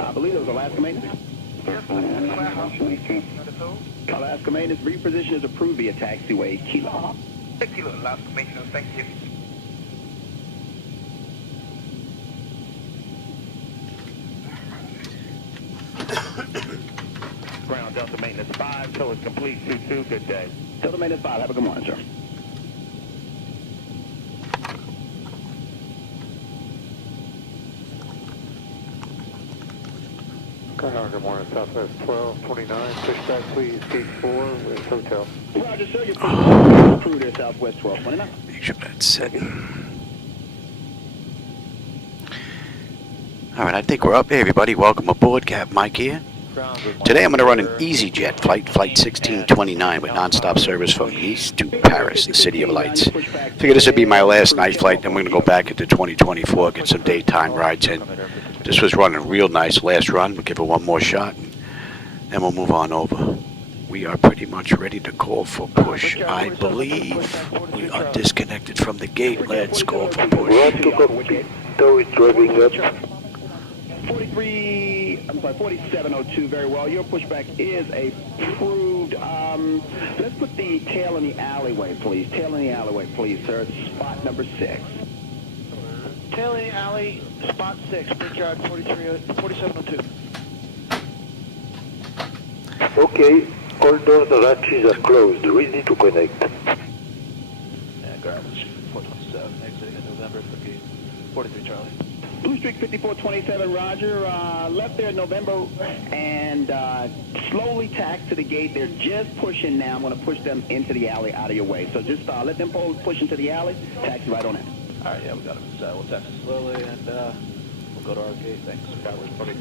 I believe it was Alaska maintenance. Alaska maintenance, reposition is approved via taxiway Kilo. Kilo, Alaska maintenance, thank you. Ground Delta maintenance 5, so it's complete 2-2, good day. Delta maintenance 5, have a good morning, sir. Good morning, Southwest 1229, pushback please, gate 4 with hotel. Roger, sir, you're approved there, Southwest 1229. Make sure that's set. All right, I think we're up. Hey, everybody, welcome aboard. Cap Mike here. Today I'm going to run an EasyJet flight 1629 with nonstop service from Nice to Paris, the City of Lights. Figure this would be my last night flight, then we're going to go back into 2024, get some daytime rides in. This was running real nice last run. We'll give it one more shot, and then we'll move on over. We are pretty much ready to call for push. I believe we are disconnected from the gate. Let's call for push. Tow is driving up. 4702, very well. Your pushback is approved. Let's put the tail in the alleyway, please. Tail in the alleyway, please, sir. Spot number 6. Tail in the alley, spot 6, Brickyard 4702. Okay, all doors and hatches are closed, ready to connect. Yeah, ground 427, exiting in November for gate 43 Charlie. Blue Streak 5427, roger. Left there in November and slowly tack to the gate. They're just pushing now. I'm going to push them into the alley out of your way. So just let them push into the alley. Taxi right on in. All right, yeah, we got him. So we'll taxi slowly and we'll go to our gate. Thanks. Tower's buddy.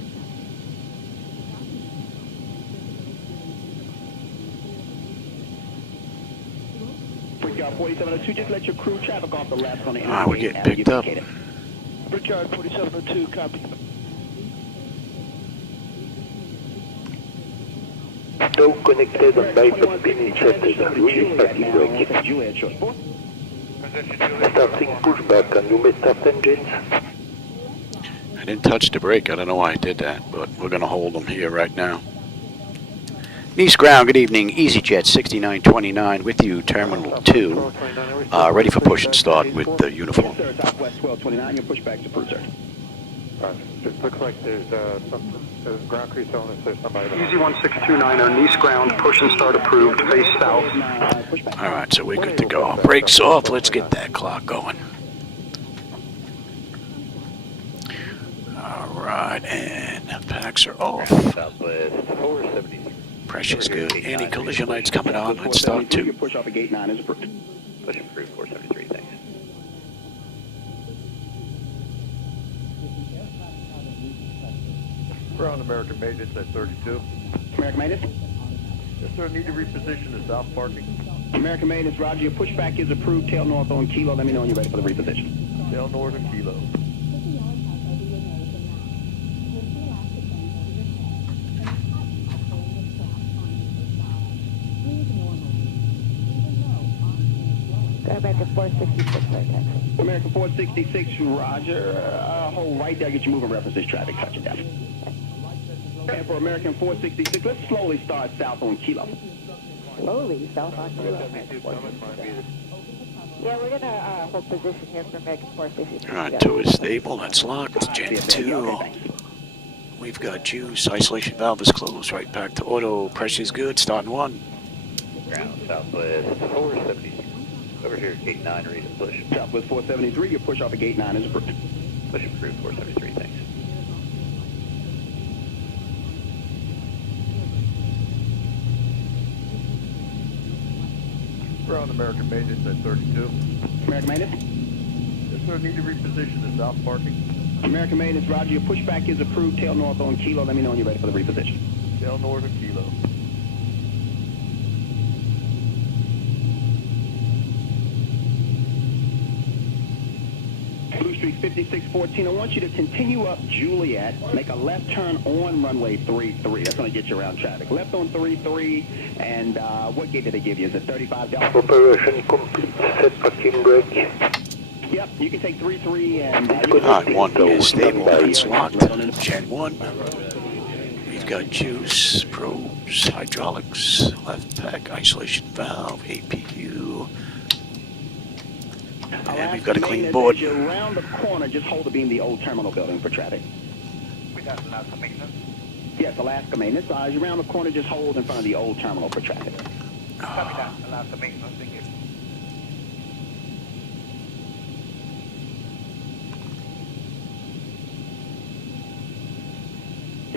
Brickyard 4702, just let your crew traffic off the left on the Ah, we're getting picked up. Brickyard 4702, copy. Tow connected and bypass pin inserted, release parking brake. Starting pushback, and you may start engines. I didn't touch the brake. I don't know why I did that, but we're going to hold them here right now. Nice ground, good evening. EasyJet 6929 with you, Terminal 2. Ready for push and start with the uniform. Yes, sir, Southwest 1229, your pushback's approved, sir. It looks like there's ground crew telling us there's somebody. Easy 1629 Nice ground, push and start approved, face south. All right, so we're good to go. Brakes off. Let's get that clock going. All right, and packs are off. Southwest 473. Pressure's good. Anti-collision lights coming on. Let's start 2. Your push off at gate 9 is approved. Push approved 473, thanks. We're on American maintenance at 32. American maintenance? Yes, sir. Need to reposition the south parking. American maintenance, roger. Your pushback is approved. Tail north on Kilo. Let me know when you're ready for the reposition. Tail north and Kilo. American 466, right taxi. American 466, roger. Hold right there. Get your moving references. Traffic touching down. And for American 466, let's slowly start south on Kilo. Slowly, south on Kilo. Yeah, we're going to hold position here for American 466. All right, 2 is stable. That's locked. Gen 2. We've got juice. Isolation valve is closed. Right back to auto. Pressure's good. Starting 1. Ground Southwest 473. Over here, gate 9, ready to push. Southwest 473, your push off at gate 9 is approved. Push approved 473, thanks. We're on American maintenance at 32. American maintenance? Yes, sir. Need to reposition the south parking. American maintenance, roger. Your pushback is approved. Tail north on Kilo. Let me know when you're ready for the reposition. Tail north and Kilo. Blue Streak 5614, I want you to continue up Juliet, make a left turn on runway 33. That's going to get you around traffic. Left on 33, and what gate did they give you? Is it $35? Operation complete, set parking brake. Yep, you can take 3-3 and... Alright, 1 is stable, that's locked. Gen 1. We've got juice, probes, hydraulics, left pack, isolation valve, APU. And we've got a clean board. As you're around the corner, just hold the beam the old terminal building for traffic. We got Alaska maintenance. Yes, Alaska maintenance. As you're around the corner, just hold in front of the old terminal for traffic. Copy that. Alaska maintenance. Thank you.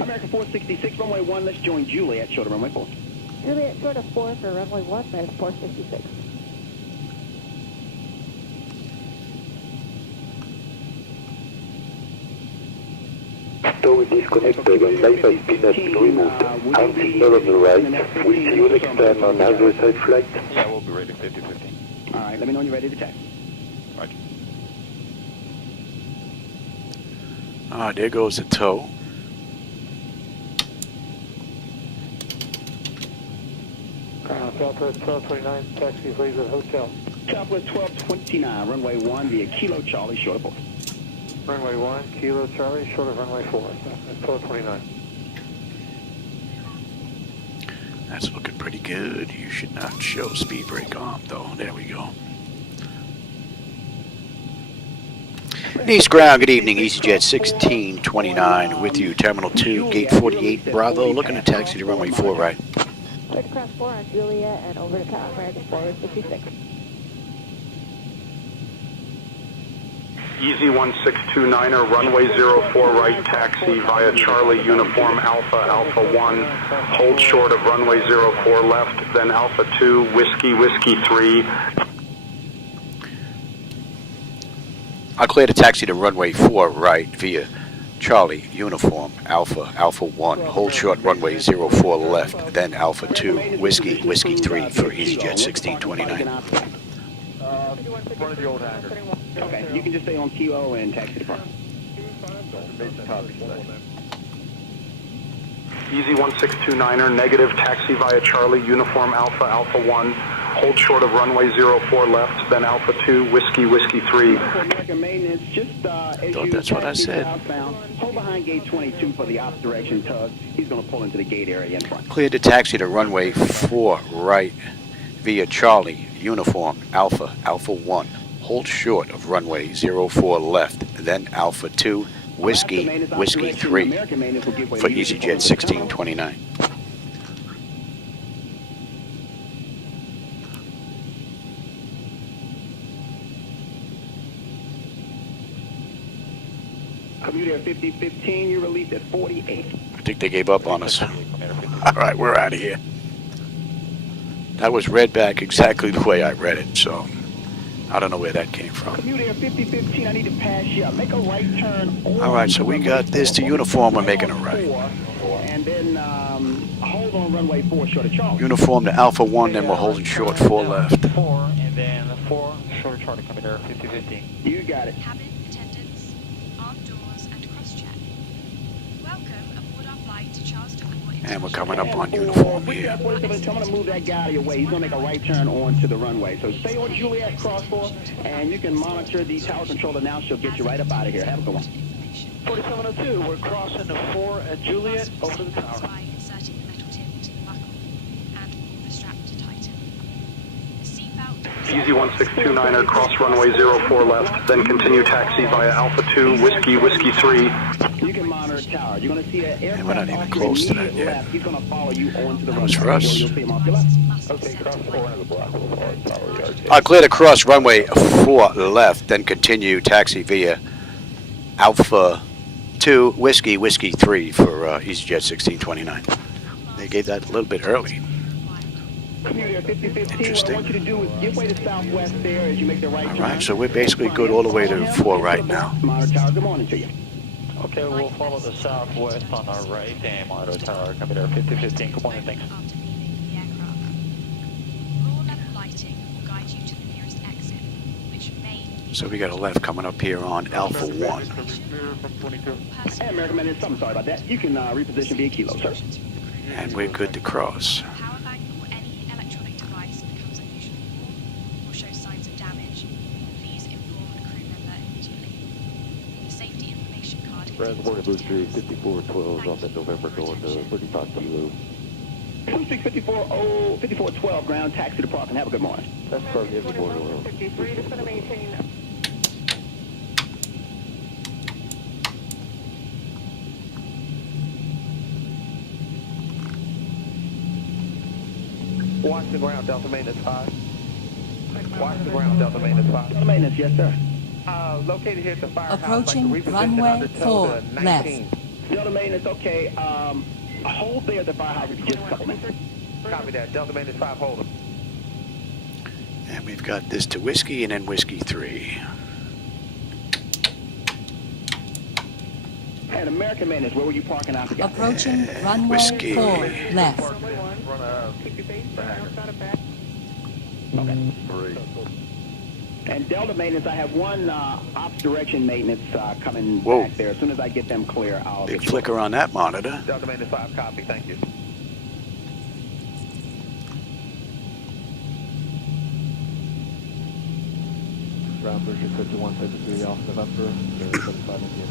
American 466, runway 1, let's join Juliet, short of runway 4. Juliet, short of 4 for runway 1, minus 466. Tow is disconnected and bypass pin has been removed. Hand signal on the right. We'll see you next time on other side flight. Yeah, we'll be ready 50-50. All right, let me know when you're ready to taxi. Roger. There goes the tow. Southwest 1229, taxi please at hotel. Southwest 1229, runway 1 via Kilo Charlie, short of 4. Runway 1, Kilo Charlie, short of runway 4, 1229. That's looking pretty good. You should not show speed brake on, though. There we go. East ground, good evening. EasyJet 1629 with you. Terminal 2, gate 48, Bravo. Looking to taxi to runway 4 right. Clear to cross 4 on Juliet and over to Tower American 466. Easy 1629er, runway 04 right, taxi via Charlie Uniform Alpha, Alpha 1, hold short of runway 04 left, then Alpha 2, Whiskey, Whiskey 3. I'll clear the taxi to runway 4 right via Charlie Uniform Alpha, Alpha 1, hold short runway 04 left, then Alpha 2, Whiskey, Whiskey 3 for EasyJet 1629. In front of the old hangar. Okay, you can just stay on Kilo and taxi to front. Basic copy. Easy 1629er, negative, taxi via Charlie Uniform Alpha, Alpha 1, hold short of runway 04 left, then Alpha 2, Whiskey, Whiskey 3. American maintenance, just as Thought you that's what I taxi said. southbound, hold behind gate 22 for the opposite direction tug. He's going to pull into the gate area in front. Cleared the taxi to runway 4 right via Charlie Uniform Alpha, Alpha 1, hold short of runway 04 left, then Alpha 2, Whiskey, Whiskey 3 for EasyJet 1629. Commuter 5015, you released at 48. I think they gave up on us. All right, we're out of here. That was read back exactly the way I read it, so I don't know where that came from. Commuter 5015, I need to pass you up. Make a right turn. All right, so we got this to Uniform. We're making a right. And then hold on runway 4 short of Charlie. Uniform to Alpha 1, then we're holding short 4 left. 4, and then 4, short Charlie coming there 50-50. You got it. Cabin attendants, armed doors, and cross-check. Welcome aboard our flight to Charles de Gaulle. And we're coming up on Uniform here. I'm going to move that guy out of your way. He's going to make a right turn onto the runway. So stay on Juliet cross 4, and you can monitor the tower controller now. She'll get you right up out of here. Have a good one. 4702, we're crossing the 4 at Juliet over to the tower. By inserting the metal tip into the buckle and pull the strap to tighten. The seatbelt. Easy 1629er, cross runway 04 left, then continue taxi via Alpha 2, Whiskey, Whiskey 3. You can monitor tower. You're going to see an aircraft. we're not even off your close to that immediate yet. left. He's going to follow you onto the That runway. was for us. You'll see him off your left. Okay, cross the 4 into the block. Tower yard. I'll clear to cross runway 4 left, then continue taxi via Alpha 2, Whiskey, Whiskey 3 for EasyJet 1629. They gave that a little bit early. Commuter 5015, what I Interesting. want you to do is give way to southwest there as you make the right All turn. right, so we're basically good all the way to 4 right now. Monitor tower, good morning to you. Okay, we'll follow the southwest on our right and monitor tower coming there 50-15. Good morning, thanks. After leaving the aircraft. Floor level lighting will guide you to the nearest exit, which may be So we got a left coming up here on Alpha 1. Hey, American Man, I'm sorry about that. You can reposition via Kilo, sir. And we're good to cross. Power bank or any electronic device becomes unusually warm or shows signs of damage. Please inform the crew Reservoir Booster 5412 off at November going to 35 Kilo. Blue Streak 5412 ground, taxi to Park, and have a good morning. That's perfect. Good morning, 53, just going to maintain. Watch the ground, Delta Maintenance 5. Watch the ground, Delta Maintenance 5. Delta Maintenance, yes, sir. Located here at the firehouse. Approaching like runway 4 left. Delta Maintenance, okay. Hold there at the firehouse for just a couple minutes. Copy that. Delta Maintenance 5, hold them. And we've got this to Whiskey and then Whiskey 3. And American Maintenance, where were you parking out? Approaching runway Whiskey. 4 left. Okay. And Delta Maintenance, I have one ops direction maintenance coming Whoa. back there. As soon as I get them clear, I'll Big get you. flicker on that monitor. Delta Maintenance 5, copy. Thank you. Ground Booster 5153 off November 35 India.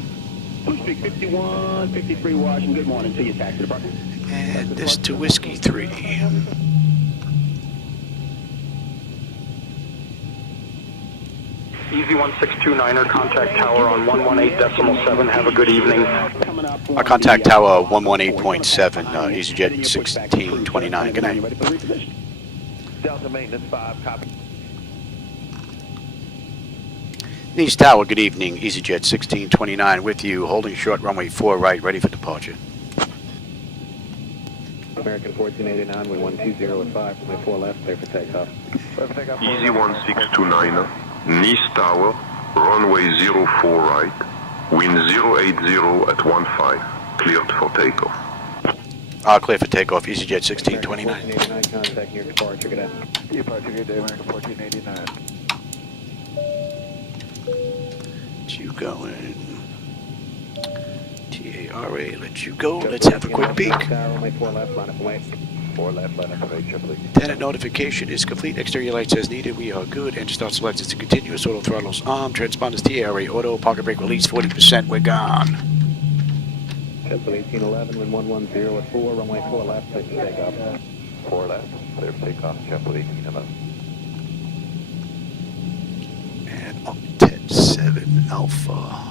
Blue Streak 5153 Washington. Good morning to you, taxi department. And this to Whiskey 3. Easy 1629er, contact tower on 118.7. Have a good evening. Our contact tower 118.7, EasyJet 1629. Good night. Delta Maintenance 5, copy. East Tower, good evening. EasyJet 1629 with you, holding short runway 4 right, ready for departure. American 1489 with 120 at 5, runway 4 left, clear for takeoff. Easy 1629, Nice Tower, runway 04 right, wind 080 at 15, cleared for takeoff. Clear for takeoff, EasyJet 1629. 1489, contact near departure, good day. Departure, good day, American 1489. You going? TARA, let you go. Let's have a quick peek. Runway 4 left, line up away. 4 left, line up away, triple. Tenant notification is complete. Exterior lights as needed. We are good. Engine start selected to continuous. Auto throttles on. Transponders TARA. Auto pocket brake release 40%. We're gone. Shuttle 1811, wind 110 at 4, runway 4 left, clear for takeoff. 4 left, clear for takeoff, Shuttle 1811. And Octet 7 Alpha.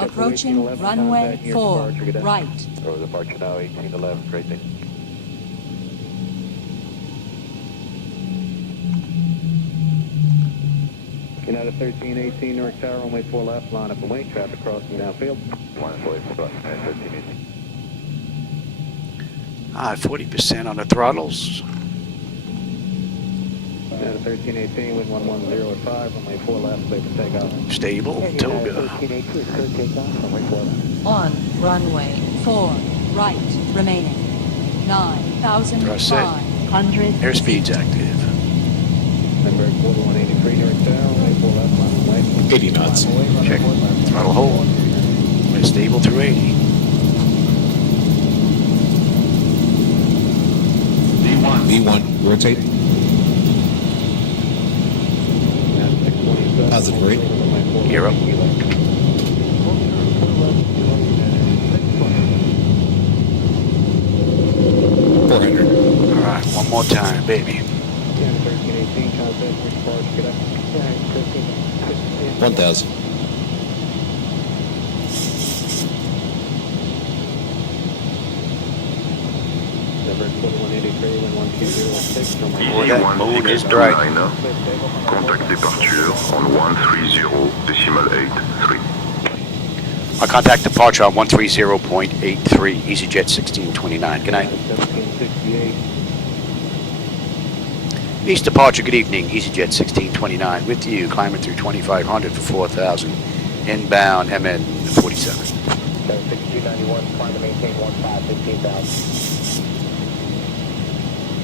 Approaching runway 4 right. Or departure now, 1811, great day. United 1318, Newark Tower, runway 4 left, line up and wait, traffic crossing downfield. Line up away for 1318. 40% on the throttles. United 1318, wind 110 at 5, runway 4 left, clear for takeoff. Stable. Toga. 1318, clear takeoff, runway 4 left. On runway 4 right remaining. 9,500 Airspeed's active. Number 4183, Newark Tower, runway 4 left, line up and wait. 80 knots. Check. Throttle hold. We're stable through 80. V1, rotate. Positive rate. Gear up. Alright, one more time, baby. 1,000. Boy, that moon is bright. Contact departure on 130.83. Our contact departure on 130.83, EasyJet 1629. Good night. East departure, good evening, EasyJet 1629 with you, climbing through 2500 for 4,000. Inbound MN 47. 6291, climb to maintain 15,000.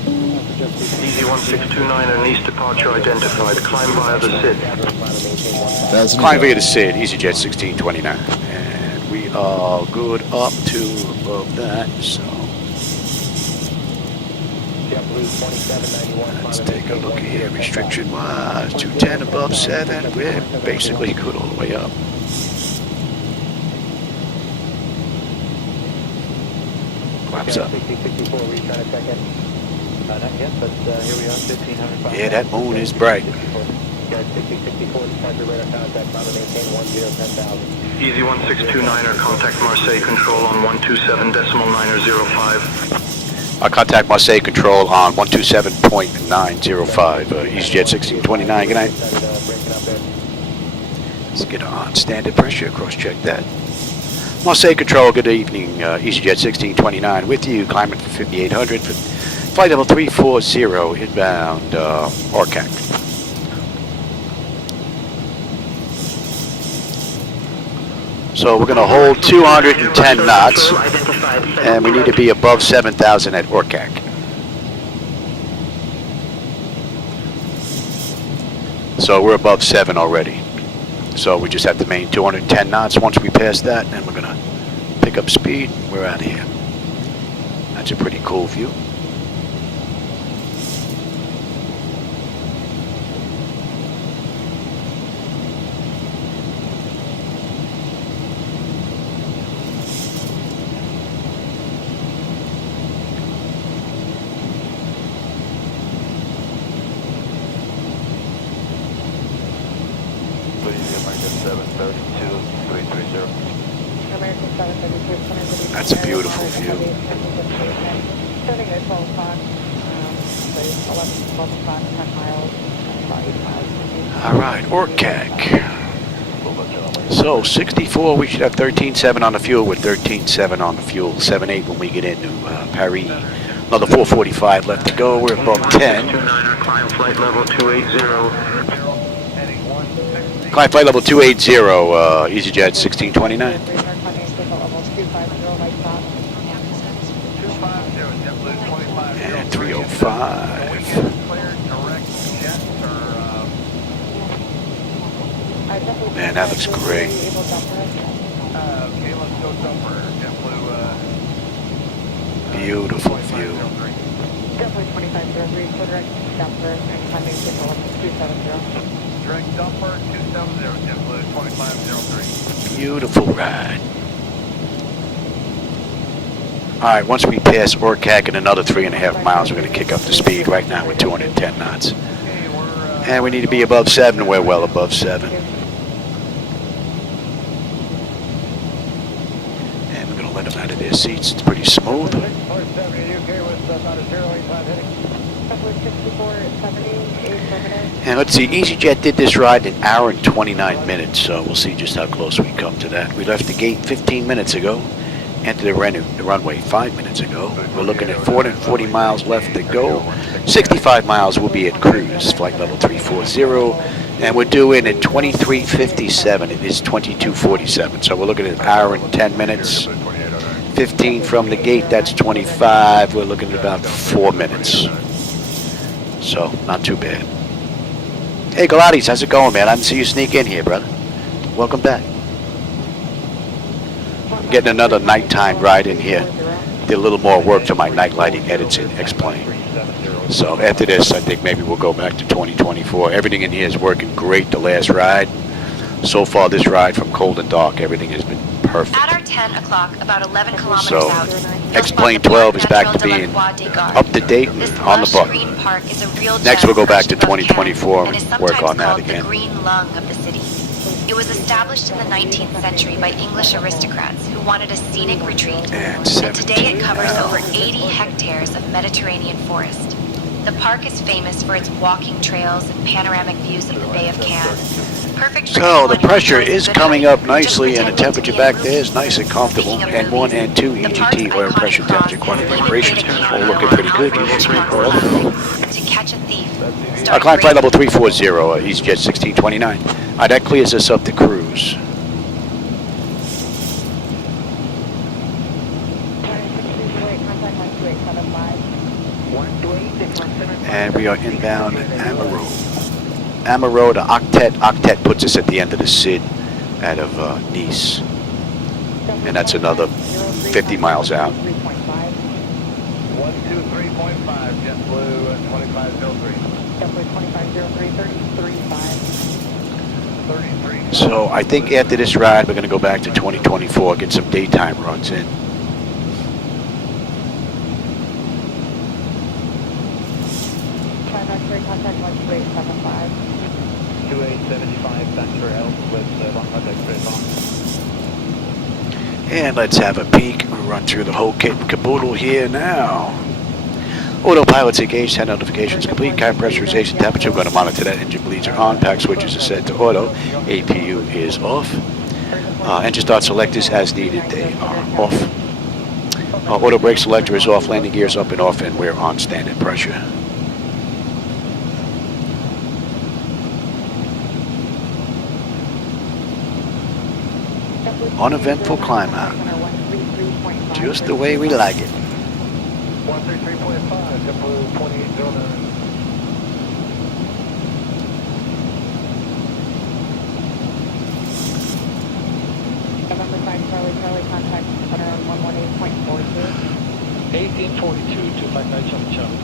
Easy 1629 and East departure identified. Climb via the SID. Climb via the SID, EasyJet 1629. And we are good up to above that, so. Let's take a look here, restriction wise, 210 above 7, we're basically good all the way up. Flaps up. 6064, were you trying to check in? Not yet, but here we are, 1500. Yeah, that moon is bright. Yeah, 6064, departure radar contact, Bravo maintain 1010,000. Easy 1629er, contact Marseille Control on 127.905. I'll contact Marseille Control on 127.905. EasyJet 1629, good night. Let's get on standard pressure, cross-check that. Marseille Control, good evening. EasyJet 1629 with you, climbing for 5800 for flight level 340, inbound ORCAC. So we're going to hold 210 knots, and we need to be above 7,000 at ORCAC. So we're above 7 already. So we just have to maintain 210 knots. Once we pass that, then we're going to pick up speed. We're out of here. That's a pretty cool view. That's a beautiful view. Starting at 12 o'clock, 12 o'clock, 10 miles, about 8 miles. All right, ORCAC. So 64, we should have 13.7 on the fuel with 13.7 on the fuel. 7.8 when we get into Paris. Another 4:45 left to go. We're above 10. Climb flight level 280. Climb flight level 280, EasyJet 1629. And 305. Man, that looks great. Beautiful view. Definitely 2503, full direct dumper, and climbing to 270. Direct dumper 270, JetBlue 2503. Beautiful ride. Alright, once we pass ORCAC in another 3.5 miles, we're going to kick up the speed. Right now we're 210 knots. And we need to be above 7. We're well above 7. And we're going to let them out of their seats. It's pretty smooth. And let's see, EasyJet did this ride in 1 hour and 29 minutes, so we'll see just how close we come to that. We left the gate 15 minutes ago, entered the runway 5 minutes ago. We're looking at 440 miles left to go. 65 miles will be at cruise, flight level 340, and we're due in at 23:57. It is 22:47, so we're looking at 1 hour and 10 minutes. 15 from the gate, that's 25. We're looking at about 4 minutes. So, not too bad. Hey, Galates, how's it going, man? I didn't see you sneak in here, brother. Welcome back. I'm getting another nighttime ride in here. Did a little more work to my night lighting edits in X-Plane. So after this, I think maybe we'll go back to 2024. Everything in here is working great the last ride. So far, this ride from cold and dark, everything has been perfect. At our 10 o'clock, about 11 kilometers So, out, X-Plane 12 is back to being up to date and on the buck. Next, we'll go back to 2024 and work on that again. The green lung of the city. It was established in the 19th century by English aristocrats who wanted a scenic retreat. And today it covers over 80 hectares of Mediterranean forest. The park is famous for its walking trails and panoramic views of the Bay of Cannes. Perfect for So anyone the who pressure enjoys is good coming living, up nicely, just and the pretending to temperature be back in there is nice and comfortable. Speaking of And 1 and 2 the EGT park's oil pressure iconic temperature cross quantum is vibrations illuminated all camera looking pretty good. on Easy Hollywood sweep off. to catch a thief. Climb flight level 340, EasyJet 1629. That clears us up to cruise. And we are inbound Amaro. Amaro to Octet. Octet puts us at the end of the SID out of Nice. And that's another 50 miles out. 123.5, JetBlue 2503. JetBlue 2503, 33.5. So I think after this ride, we're going to go back to 2024, get some daytime runs in. 3 contact 12875. 2875, thanks for help with 1 contact straight on. And let's have a peek, run through the whole kit and caboodle here now. Autopilot's engaged, 10 notifications complete, cabin pressurization, temperature, we're going to monitor that, engine bleeds are on, pack switches are set to auto, APU is off. Engine start selectors as needed, they are off. Auto brake selector is off, landing gears up and off, and we're on standard pressure. Uneventful climb out. Just the way we like it. 133.5, JetBlue 2809. November 5 Charlie, contact center on 118.42. 1842, 259 Charlie.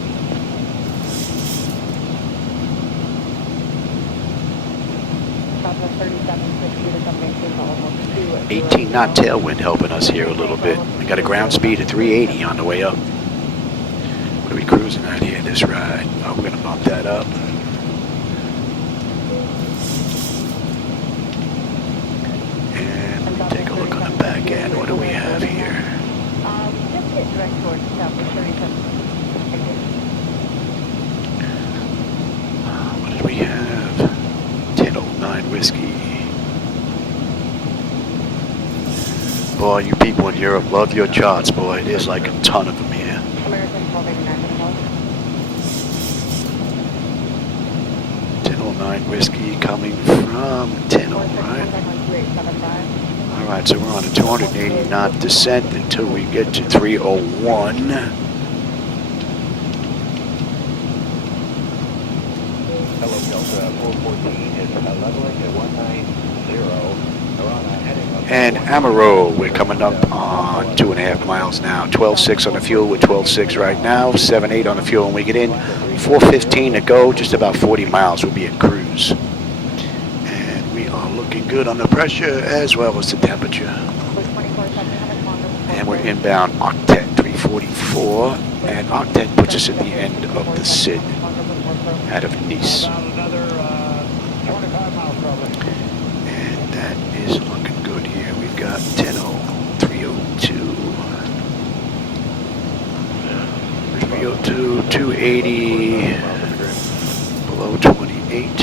Southwest 3760 to maintain almost 2. 18 knot tailwind helping us here a little bit. We got a ground speed of 380 on the way up. What are we cruising at here this ride? Oh, we're going to bump that up. And we take a look on the back end. What do we have here? Just hit direct towards Southwest 3760. What did we have? 1009 whiskey. Boy, you people in Europe love your charts, boy. There's like a ton of them here. American 1289 1009 whiskey coming from 1009. Alright, so we're on a 280 knot descent until we get to 301. Hello, Delta 414 is leveling at 190. And Amarillo, we're coming up on 2.5 miles now. 12.6 on the fuel, we're 12.6 right now. 7.8 on the fuel when we get in. 4:15 to go, just about 40 miles. We'll be at cruise. And we are looking good on the pressure as well as the temperature. And we're inbound octet 344. And octet puts us at the end of the SID out of Nice. And that is looking good here. We've got 10.0302. 302, 280, below 28.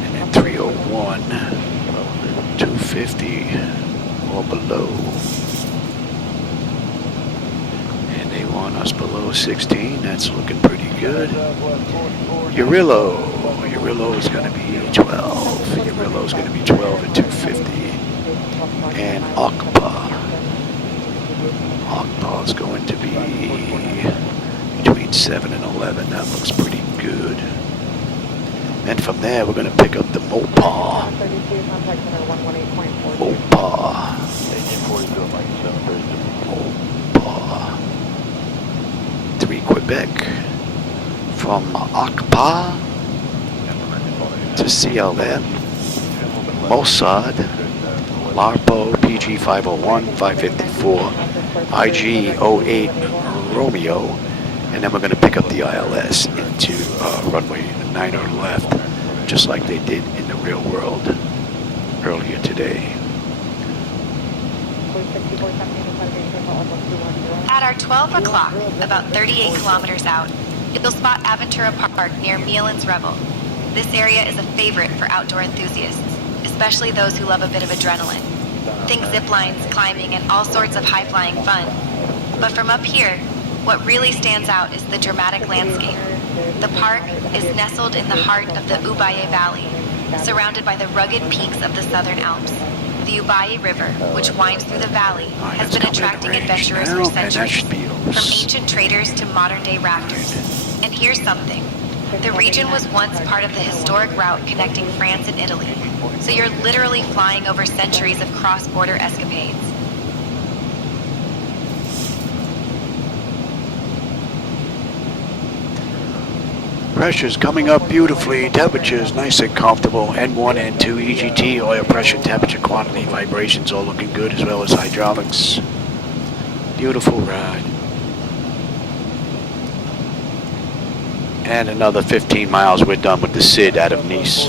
And then 301, 250, or below. And they want us below 16. That's looking pretty good. Urillo is going to be 12. Urillo is going to be 12 at 250. And Okpa is going to be between 7 and 11. That looks pretty good. And from there, we're going to pick up the Mopar. Mopar. 3 Quebec. From Okpa to CLM, Mossad, LARPO, PG 501, 554, IG 08 Romeo, and then we're going to pick up the ILS into runway 9 left, just like they did in the real world earlier today. At our 12 o'clock, about 38 kilometers out, you'll spot Aventura Park near Mielin's Revel. This area is a favorite for outdoor enthusiasts, especially those who love a bit of adrenaline. Think zip lines, climbing, and all sorts of high-flying fun. But from up here, what really stands out is the dramatic landscape. The park is nestled in the heart of the Ubaye Valley, surrounded by the rugged peaks of the Southern Alps. The Ubaye River, which winds through the valley, has been attracting adventurers for centuries, from ancient traders to modern-day rafters. And here's something. The region was once part of the historic route connecting France and Italy, so you're literally flying over centuries of cross-border escapades. Pressure's coming up beautifully. Temperature's nice and comfortable. N1, N2, EGT, oil pressure, temperature, quantity, vibrations all looking good, as well as hydraulics. Beautiful ride. And another 15 miles, we're done with the SID out of Nice.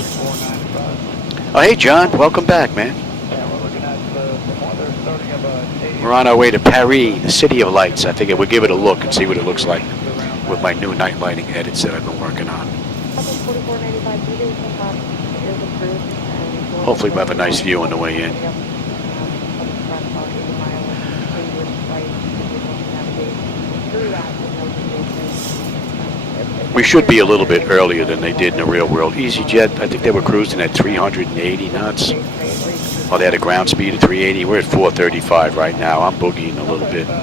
Oh, hey, John. Welcome back, man. We're on our way to Paris, the City of Lights. I figured we'll give it a look and see what it looks like with my new night lighting edits that I've been working on. Hopefully we'll have a nice view on the way in. We should be a little bit earlier than they did in the real world. EasyJet, I think they were cruising at 380 knots. Oh, they had a ground speed of 380. We're at 435 right now. I'm boogieing a little bit. Okay,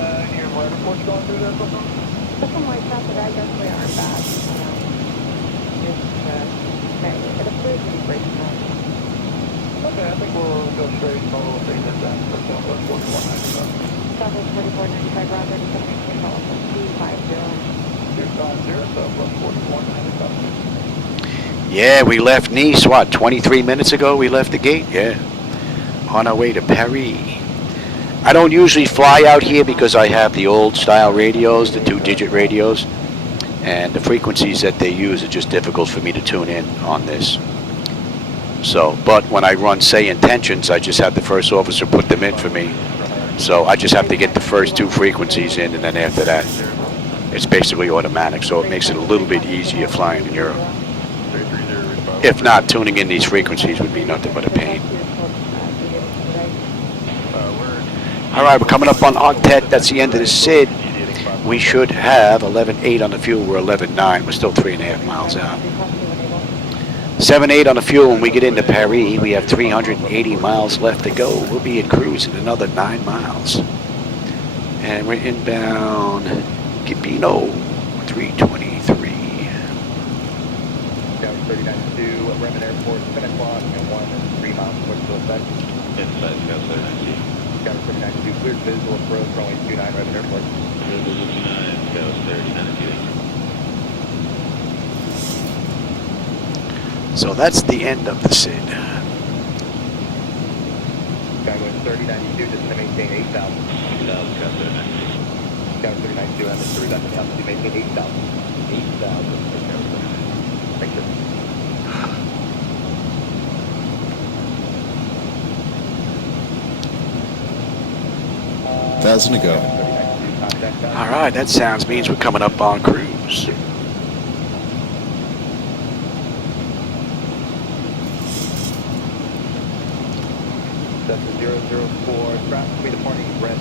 I think we'll go straight and follow things at that. Southwest 4495, Roger, 718, follow 250. Yeah, we left Nice, what, 23 minutes ago we left the gate? Yeah. On our way to Paris. I don't usually fly out here because I have the old style radios, the 2-digit radios, and the frequencies that they use are just difficult for me to tune in on this. So, but when I run SayIntentions, I just have the first officer put them in for me. So I just have to get the first 2 frequencies in, and then after that, it's basically automatic. So it makes it a little bit easier flying in Europe. If not, tuning in these frequencies would be nothing but a pain. All right, we're coming up on Octet. That's the end of the SID. We should have 11.8 on the fuel. We're 11.9. We're still 3.5 miles out. 7.8 on the fuel. When we get into Paris, we have 380 miles left to go. We'll be at cruise in another 9 miles. And we're inbound Gibino, 323. 3092, Bremen Airport, 10 o'clock and 3 miles towards the side. Inside, Scout 3092. Scout 3092, cleared visual approach, runway 29, Bremen Airport. Visual 29, Scout 3092. So that's the end of the SID. Skyway 3092, just to maintain 8,000. 8,000, Scout 3092. Scout 3092, and the reduction has to maintain 8,000. 8,000. Thank you. 1,000 to go. All right, that sounds means we're coming up on cruise.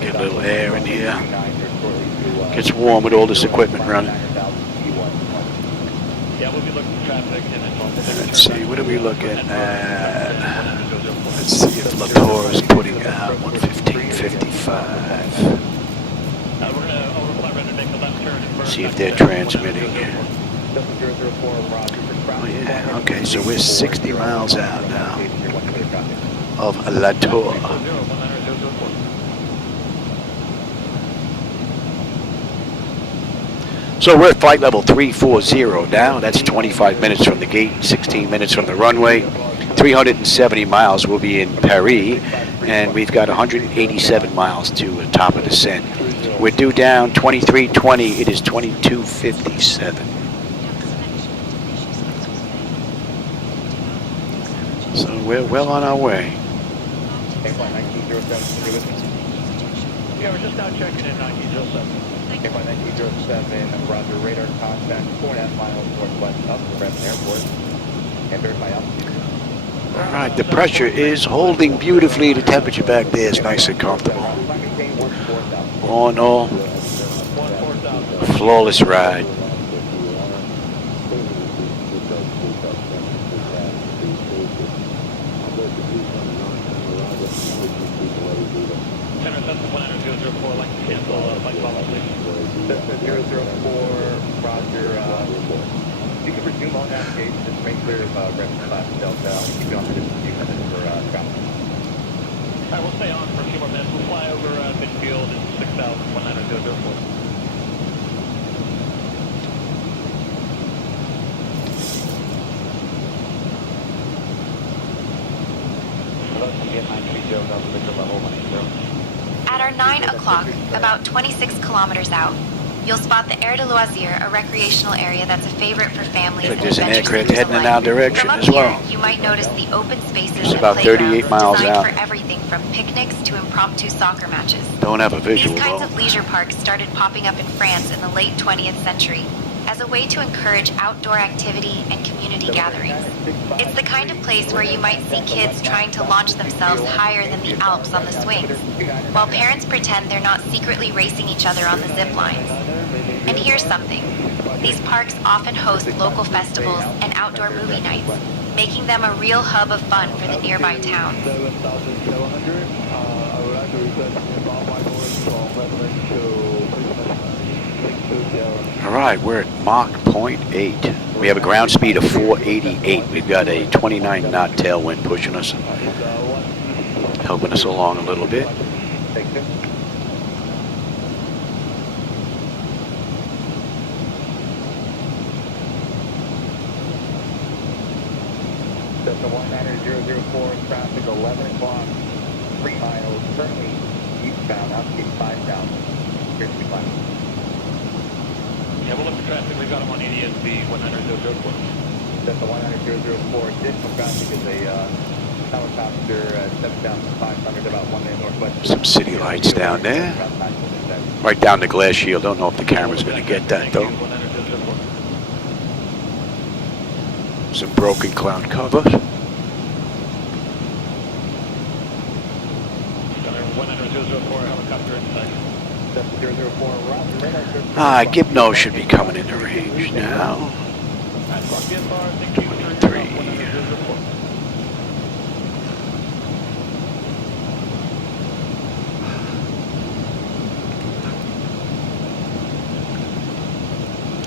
Get a little air in here. Gets warm with all this equipment running. Yeah, we'll be looking at traffic and Let's see, what are we looking at? Let's see if Latour is putting out 115.55. See if they're transmitting. Oh yeah, okay, so we're 60 miles out now of Latour. So we're at flight level 340 now. That's 25 minutes from the gate, 16 minutes from the runway. 370 miles. We'll be in Paris, and we've got 187 miles to the top of descent. We're due down 2320. It is 2257. So we're well on our way. Yeah, we're just now checking in 1907. Airplane 1907, Roger, radar contact 4.5 miles northwest of the Bremen Airport, and verify altitude. All right, the pressure is holding beautifully. The temperature back there is nice and comfortable. All in all, flawless ride. Cessna 004, Roger, you can resume on navigation, just make clear of Bremen class Delta. I'll keep you on for just a few minutes for traffic. Alright, we'll stay on for a few more minutes. We'll fly over midfield in 6,104. At our 9 o'clock, about 26 kilometers out, You'll spot the Air de Loisir, a recreational area that's a favorite for families and There's an adventure aircraft seekers heading in alike. our direction From up as well. here, you might notice the open spaces It's and about 38 playgrounds miles designed out. for everything from picnics to impromptu soccer matches. Don't have a visual These kinds though. of leisure parks started popping up in France in the late 20th century as a way to encourage outdoor activity and community gatherings. It's the kind of place where you might see kids trying to launch themselves higher than the Alps on the swings, while parents pretend they're not secretly racing each other on the zip lines. And here's something. These parks often host local festivals and outdoor movie nights, making them a real hub of fun for the nearby towns. Alright, we're at Mach 0.8. We have a ground speed of 488. We've got a 29 knot tailwind pushing us, helping us along a little bit. Delta 19004, traffic 11 o'clock, 3 miles, currently eastbound, outgate 5,000. Here's the climb. Yeah, we'll look for traffic. We've got them on ADSB 19004. Delta 19004, additional traffic is a helicopter at 7,500, about 1 minute northwest. Some city lights down there. Right down the glass shield. Don't know if the camera's going to get that though. Some broken cloud cover. Gibno should be coming into range now. 23.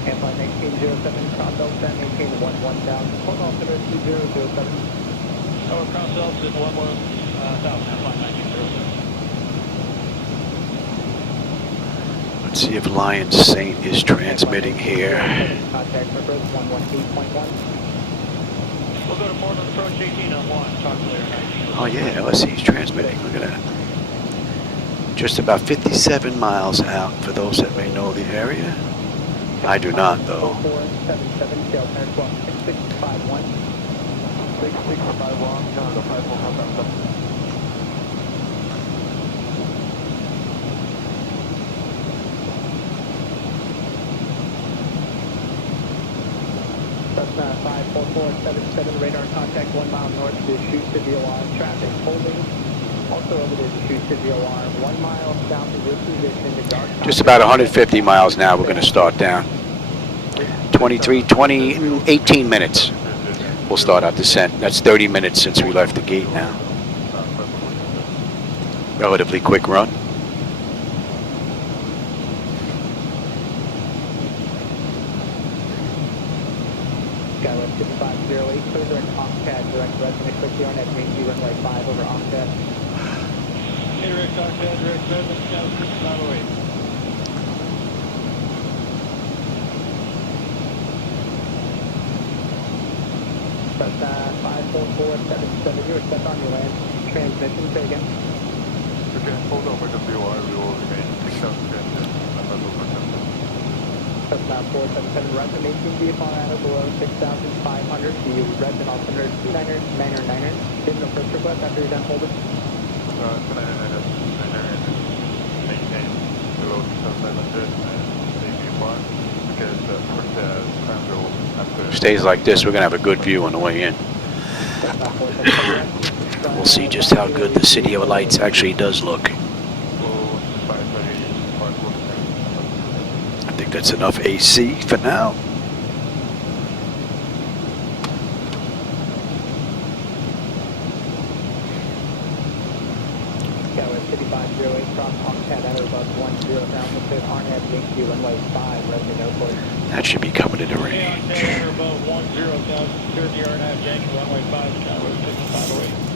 Airline 1907, cross L10, maintain 11,000, total altimeter 2007. Oh, cross L10, 11,000, Airline 1907. Let's see if Lion Saint is transmitting here. Contact numbers 118.1. We'll go to Portland approach 18 on 1. Talk to you later. Oh yeah, LSE is transmitting. Look at that. Just about 57 miles out for those that may know the area. I do not though. 477, tail turn 6651. 6651, Canada 5457. Cessna 54477, radar contact 1 mile north to Shoe City alarm, traffic holding. Also over to Shoe City alarm, 1 mile south of your position, the dark. Just about 150 miles now. We're going to start down. 18 minutes. We'll start our descent. That's 30 minutes since we left the gate now. Relatively quick run. Skywest 5508, clear direct Octad, direct resident quickly on at Rangy runway 5 over Octad. Direct Octad, direct resident, Skywest 5508. Cessna 54477, you're set on your land. Transmission, say again. Okay, hold over WR, we will remain 6,000 transmission. Cessna 477, resident maintain VFR at or below 6,500. The resident altimeter 29er. Given the first request after you're done holding. 29er, maintain below 6,500 and VFR because first time will have to... Stays like this, we're going to have a good view on the way in. We'll see just how good the City of Lights actually does look. I think that's enough AC for now. Skywest 5508, cross Octad at or above 10,000 foot, Arnett, Yankee, runway 5, resident airport. That should be coming into range. Octad at or above 10,000, secure the Arnett, Yankee, runway 5, Skywest 5508.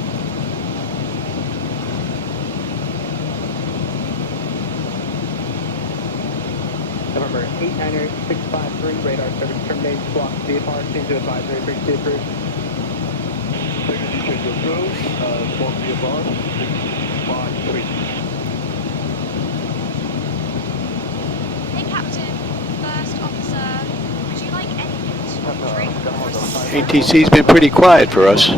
November 89653, radar service terminates, block VFR, change to advisory, frequency approved. Frequency approved, block VFR, 653. Hey, Captain. ATC's been pretty quiet for us.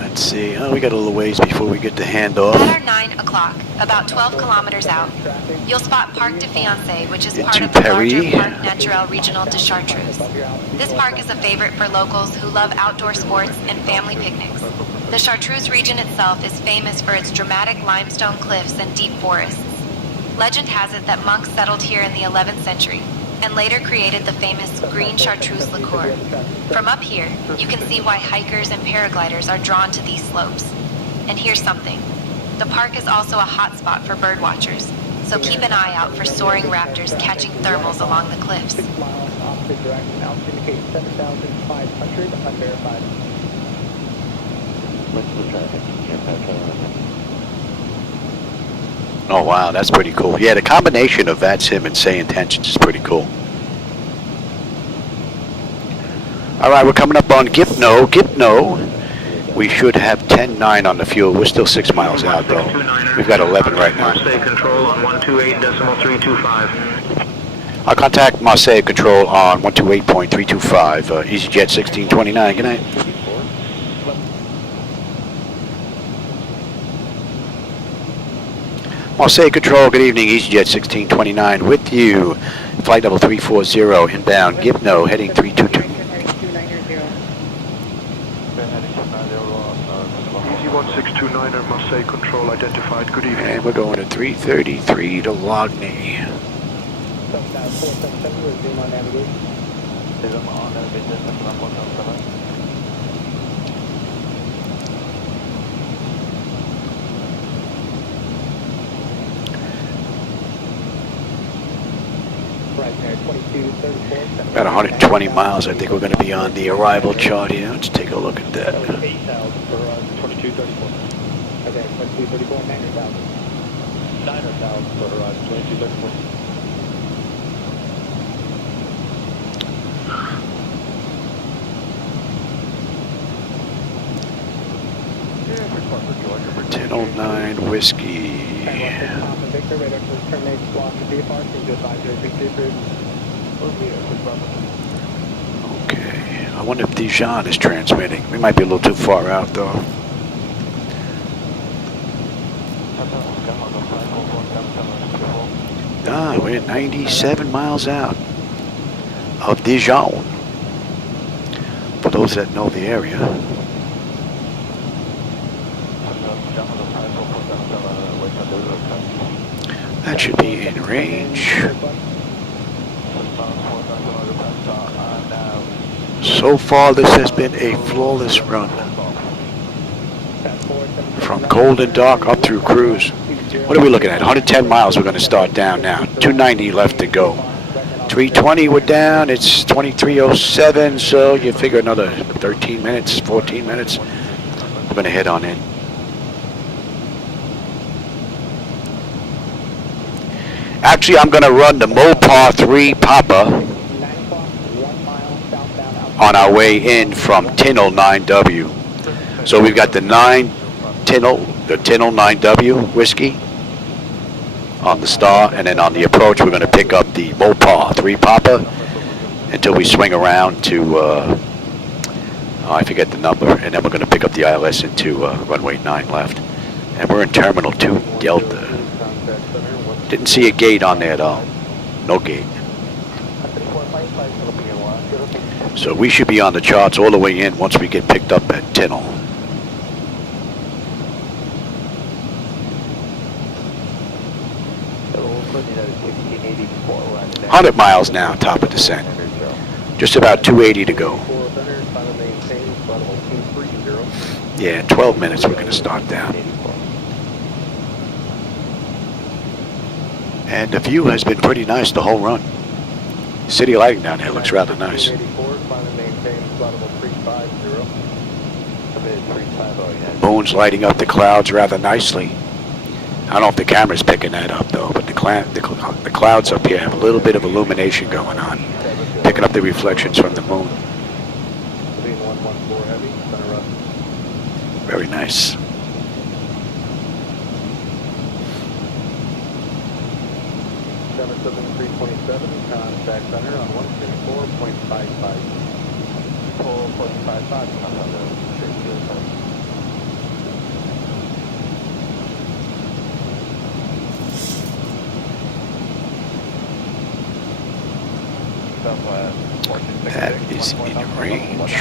Let's see. Oh, we got a little ways before we get the handoff. At our 9 o'clock, about 12 kilometers out, you'll spot Parc de Fiancé, which is part Into of the Paris. larger Parc Naturel Regional de Chartreuse. This park is a favorite for locals who love outdoor sports and family picnics. The Chartreuse region itself is famous for its dramatic limestone cliffs and deep forests. Legend has it that monks settled here in the 11th century and later created the famous green chartreuse liqueur. From up here, you can see why hikers and paragliders are drawn to these slopes. And here's something. The park is also a hot spot for bird watchers, so keep an eye out for soaring raptors catching thermals along the cliffs. 6 miles opposite direction, altitude indicates 7,500, unverified. Oh wow, that's pretty cool. Yeah, the combination of that sim and SayIntentions is pretty cool. Alright, we're coming up on Gipno. We should have 10.9 on the fuel. We're still 6 miles out though. We've got 11 right now. Marseille Control on 128.325. I'll contact Marseille Control on 128.325. EasyJet 1629. Good night. Marseille Control, good evening, EasyJet 1629 with you. Flight level 340, inbound Gipno, heading 322. Easy 1629er, Marseille Control identified. Good evening. And we're going to 333 to Logny. 477, resume on navigation. About 120 miles, I think we're going to be on the arrival chart here. Let's take a look at that. 8,000 for 2234. Okay, 2234, 900,000. 900,000 for 2234. Yeah, 1009 Whiskey. Victor, radar terminate block to VFR, change advisory 623. Okay, I wonder if Dijon is transmitting. We might be a little too far out though. Ah, we're 97 miles out of Dijon. For those that know the area. That should be in range. So far, this has been a flawless run. From cold and dark up through cruise. What are we looking at? 110 miles we're going to start down now. 290 left to go. 320 we're down. It's 2307, so you figure another 13 minutes, 14 minutes. We're going to head on in. Actually, I'm going to run the Mopar 3 Papa on our way in from Tinel 9W. So we've got the Tinel 9W whiskey on the star, and then on the approach we're going to pick up the Mopar 3 Papa until we swing around to, I forget the number, and then we're going to pick up the ILS into runway 9 left. And we're in Terminal 2 Delta. Didn't see a gate on there though. No gate. So we should be on the charts all the way in once we get picked up at Tinel. 100 miles now, top of descent. Just about 280 to go. Yeah, in 12 minutes we're going to start down. And the view has been pretty nice the whole run. City lighting down here looks rather nice. Moon's lighting up the clouds rather nicely. I don't know if the camera's picking that up though, but the clouds up here have a little bit of illumination going on, picking up the reflections from the moon. Very nice. 327, contact center on 134.55. Pull 455, come on the straight to the side. That is in range.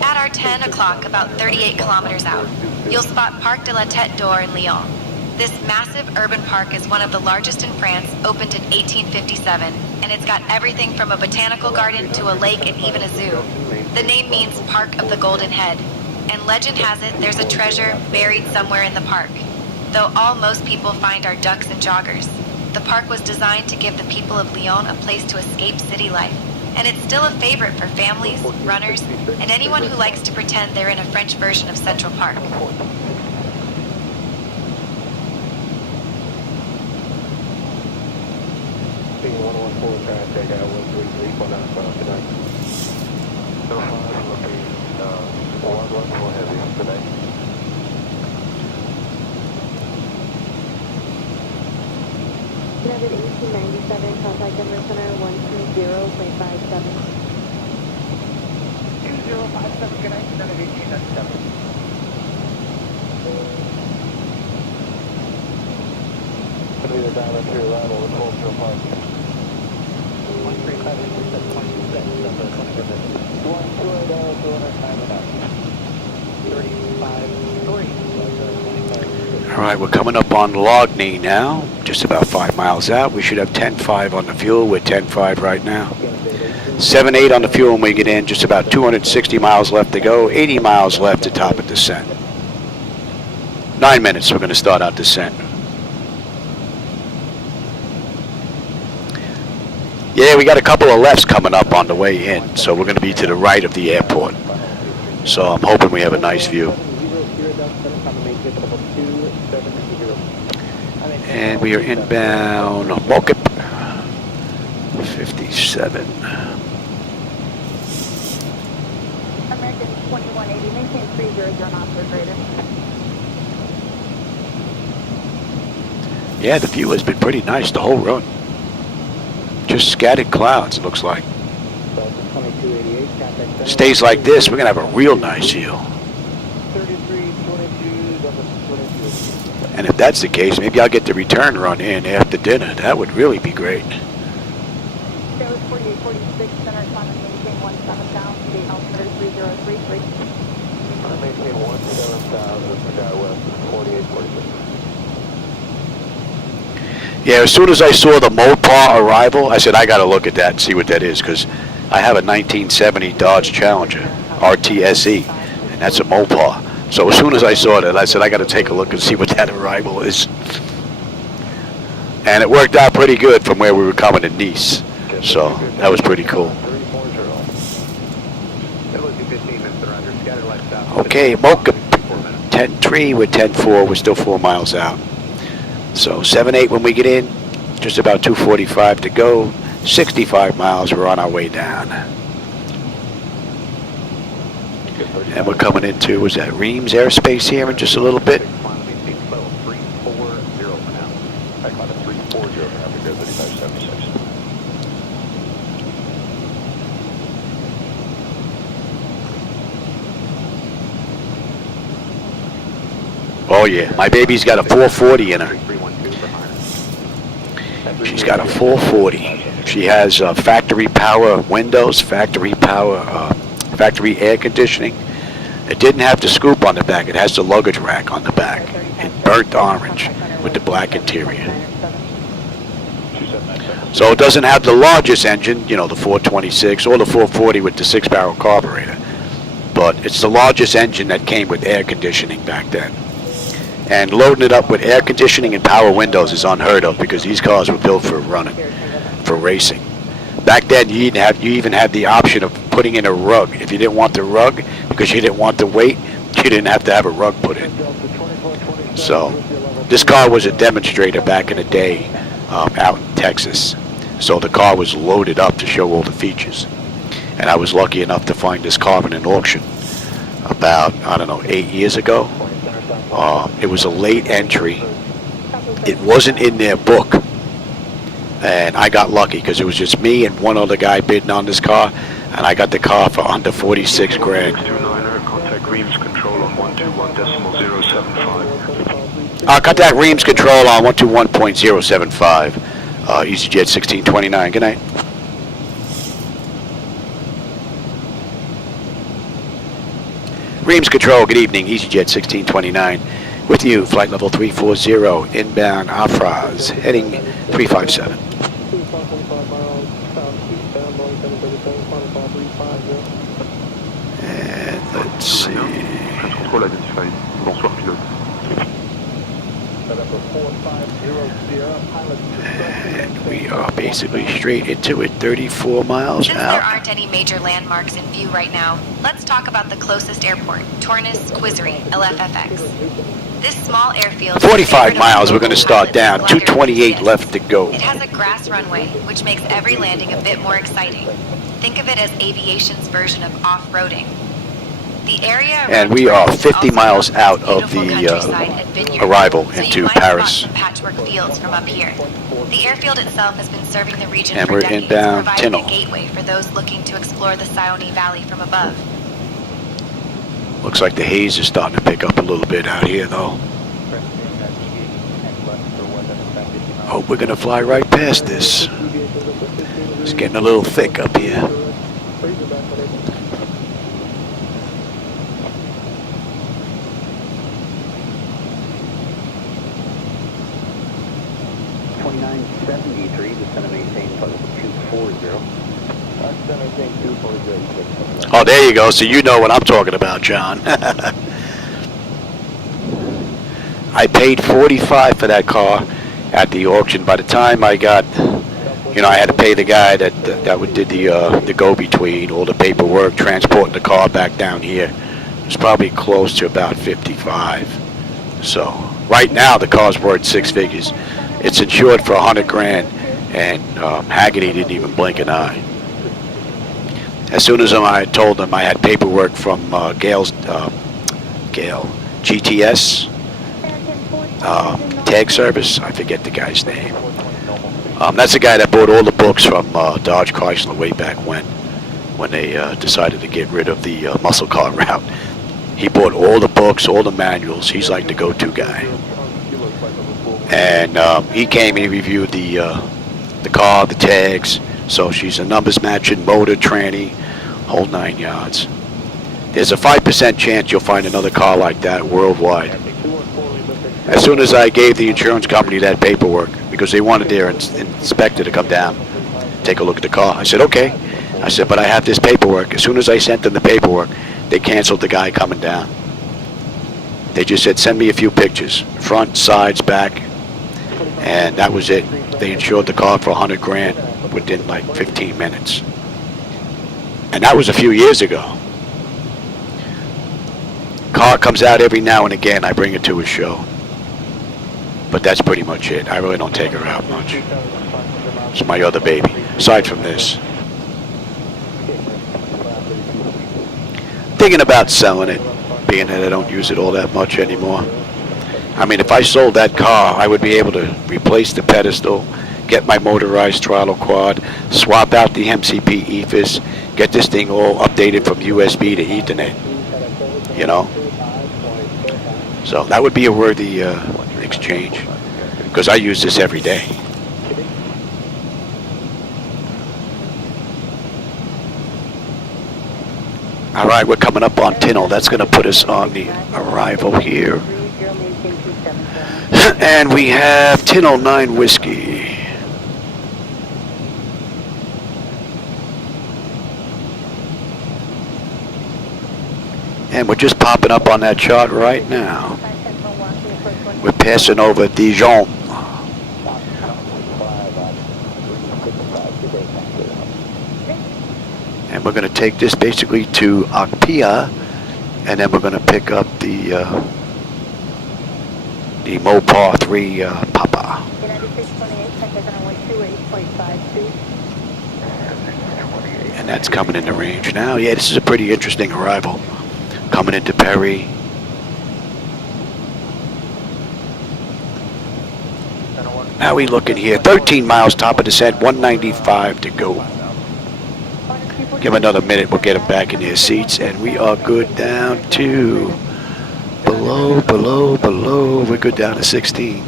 At our 10 o'clock, about 38 kilometers out, you'll spot Parc de la Tête d'Or in Lyon. This massive urban park is one of the largest in France, opened in 1857, and it's got everything from a botanical garden to a lake and even a zoo. The name means Park of the Golden Head, and legend has it there's a treasure buried somewhere in the park. Though all most people find are ducks and joggers, the park was designed to give the people of Lyon a place to escape city life, and it's still a favorite for families, runners, and anyone who likes to pretend they're in a French version of Central Park. Team 114 trying to take out 133 for now tonight. So far, we'll be 114 heavy tonight. United 1897, contact Denver Center 120.57. 2057, good night, United 1897. Could be the diamond to your arrival with Cultural Park. 135, 26, 35, 3. All right, we're coming up on Logny now, just about 5 miles out. We should have 10.5 on the fuel. We're 10.5 right now. 7.8 on the fuel when we get in, just about 260 miles left to go, 80 miles left to top of descent. 9 minutes, we're going to start our descent. Yeah, we got a couple of lefts coming up on the way in, so we're going to be to the right of the airport. So I'm hoping we have a nice view. And we are inbound Cockpit 57. American 2180, maintain 300 knots or greater. Yeah, the view has been pretty nice the whole run. Just scattered clouds, it looks like. Stays like this, we're going to have a real nice view. And if that's the case, maybe I'll get the return run in after dinner. That would really be great. There was 4846, center climb and maintain 17 down, gate altimeter 3033. I maintain 17,000 for Sky West, 4846. Yeah, as soon as I saw the Mopar arrival, I said, I got to look at that and see what that is, because I have a 1970 Dodge Challenger, RTSE, and that's a Mopar. So as soon as I saw that, I said, I got to take a look and see what that arrival is. And it worked out pretty good from where we were coming to Nice. So that was pretty cool. Okay, Mocha 10.3, we're 10.4, we're still 4 miles out. So 7.8 when we get in, just about 2:45 to go, 65 miles, we're on our way down. And we're coming into, was that Reims airspace here in just a little bit? Oh yeah, my baby's got a 440 in her. She's got a 440. She has factory power windows, factory power, factory air conditioning. It didn't have the scoop on the back. It has the luggage rack on the back in burnt orange with the black interior. So it doesn't have the largest engine, you know, the 426 or the 440 with the 6-barrel carburetor. But it's the largest engine that came with air conditioning back then. And loading it up with air conditioning and power windows is unheard of because these cars were built for running, for racing. Back then, you even had the option of putting in a rug. If you didn't want the rug, because you didn't want the weight, you didn't have to have a rug put in. So this car was a demonstrator back in the day out in Texas. So the car was loaded up to show all the features. And I was lucky enough to find this car in an auction about, I don't know, 8 years ago. It was a late entry. It wasn't in their book. And I got lucky because it was just me and one other guy bidding on this car, and I got the car for under 46 grand. 29er, contact Reams control on 121.075. Contact Reams control on 121.075. EasyJet 1629. Good night. Reams control. Good evening. EasyJet 1629. With you, flight level 340, inbound Afraz, heading 357. And let's see. Control identified. Bonsoir, pilote. And we are basically straight into it, 34 miles Since out. there aren't any major landmarks in view right now, let's talk about the closest airport, Tornis Quizzery, LFFX. This small airfield... 45 miles, we're going to start down, 228 left to go. It has a grass runway, which makes every landing a bit more exciting. Think of it as aviation's version of off-roading. The area And we are 50 miles out of the arrival into Paris. Some patchwork fields from up here. The airfield itself has been serving the region And for we're decades, inbound providing Tinel. a gateway for those looking to explore the Saone Valley from above. Looks like the haze is starting to pick up a little bit out here, though. Hope we're going to fly right past this. It's getting a little thick up here. Oh, there you go. So you know what I'm talking about, John. I paid $45 for that car at the auction. By the time I got, I had to pay the guy that did the go-between, all the paperwork, transporting the car back down here. It was probably close to about $55. So right now the car's worth 6 figures. It's insured for $100 grand, and Haggerty didn't even blink an eye. As soon as I told them I had paperwork from Gale GTS tag service, I forget the guy's name. That's the guy that bought all the books from Dodge Chrysler way back when they decided to get rid of the muscle car route. He bought all the books, all the manuals. He's like the go-to guy. And he came and he reviewed the car, the tags. So she's a numbers matching, motor, tranny, whole 9 yards. There's a 5% chance you'll find another car like that worldwide. As soon as I gave the insurance company that paperwork, because they wanted their inspector to come down, take a look at the car, I said, okay. I said, but I have this paperwork. As soon as I sent them the paperwork, they canceled the guy coming down. They just said, send me a few pictures, front, sides, back, and that was it. They insured the car for $100 grand within like 15 minutes. And that was a few years ago. Car comes out every now and again. I bring it to a show. But that's pretty much it. I really don't take her out much. It's my other baby. Aside from this. Thinking about selling it, being that I don't use it all that much anymore. I mean, if I sold that car, I would be able to replace the pedestal, get my motorized throttle quad, swap out the MCP ethos, get this thing all updated from USB to Ethernet, So that would be a worthy exchange, because I use this every day. All right, we're coming up on Tinel. That's going to put us on the arrival here. And we have Tinel 9 Whiskey. And we're just popping up on that chart right now. We're passing over Dijon. And we're going to take this basically to Akpia, and then we're going to pick up the Mopar 3 Papa. And that's coming into range now. Yeah, this is a pretty interesting arrival. Coming into Perry. How are we looking here? 13 miles top of descent, 195 to go. Give another minute, we'll get them back in their seats, and we are good down to below. We're good down to 16.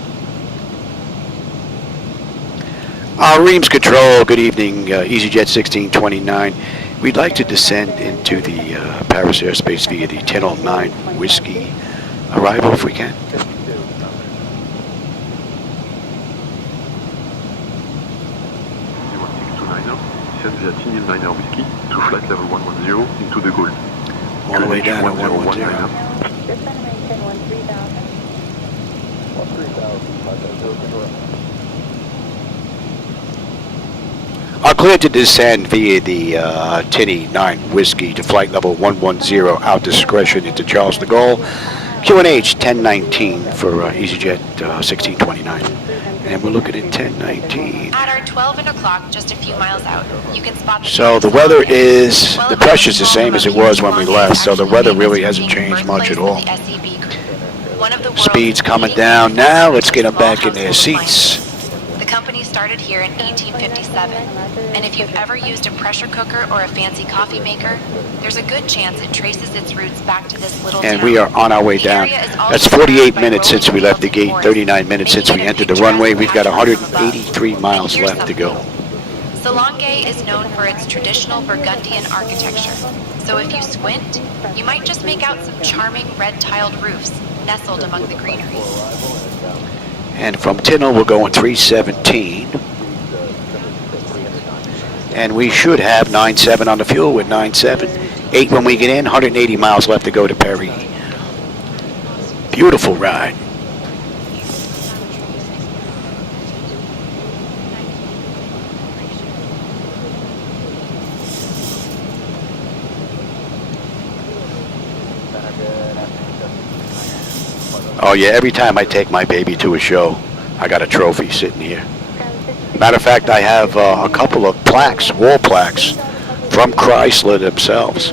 Reams Control, good evening, EasyJet 1629. We'd like to descend into the Paris airspace via the 1009 Whiskey arrival if we can. Via 1009 Whiskey to flight level 110 into the Gaulle. All the way down to 110. Are cleared to descend via the 1009 Whiskey to flight level 110 out discretion into Charles de Gaulle. QNH 1019 for EasyJet 1629. And we're looking at 1019. At our 12 o'clock, just a few miles out, you can spot the So the weather is, the pressure's the same as it was when we left, so the weather really hasn't changed much at all. Speed's coming down now, let's get them back in their seats. The company started here in 1857, and if you've ever used a pressure cooker or a fancy coffee maker, there's a good chance it traces its roots back to this little town. And we are on our way down. That's 48 minutes since we left the gate, 39 minutes since we entered the runway. We've got 183 miles left to go. Salonga is known for its traditional Burgundian architecture, so if you squint, you might just make out some charming red-tiled roofs nestled among the greenery. And from Tinel, we're going 317. And we should have 9.7 on the fuel with 9.7. 8 when we get in, 180 miles left to go to Paris. Beautiful ride. Oh yeah, every time I take my baby to a show, I got a trophy sitting here. Matter of fact, I have a couple of plaques, wall plaques, from Chrysler themselves.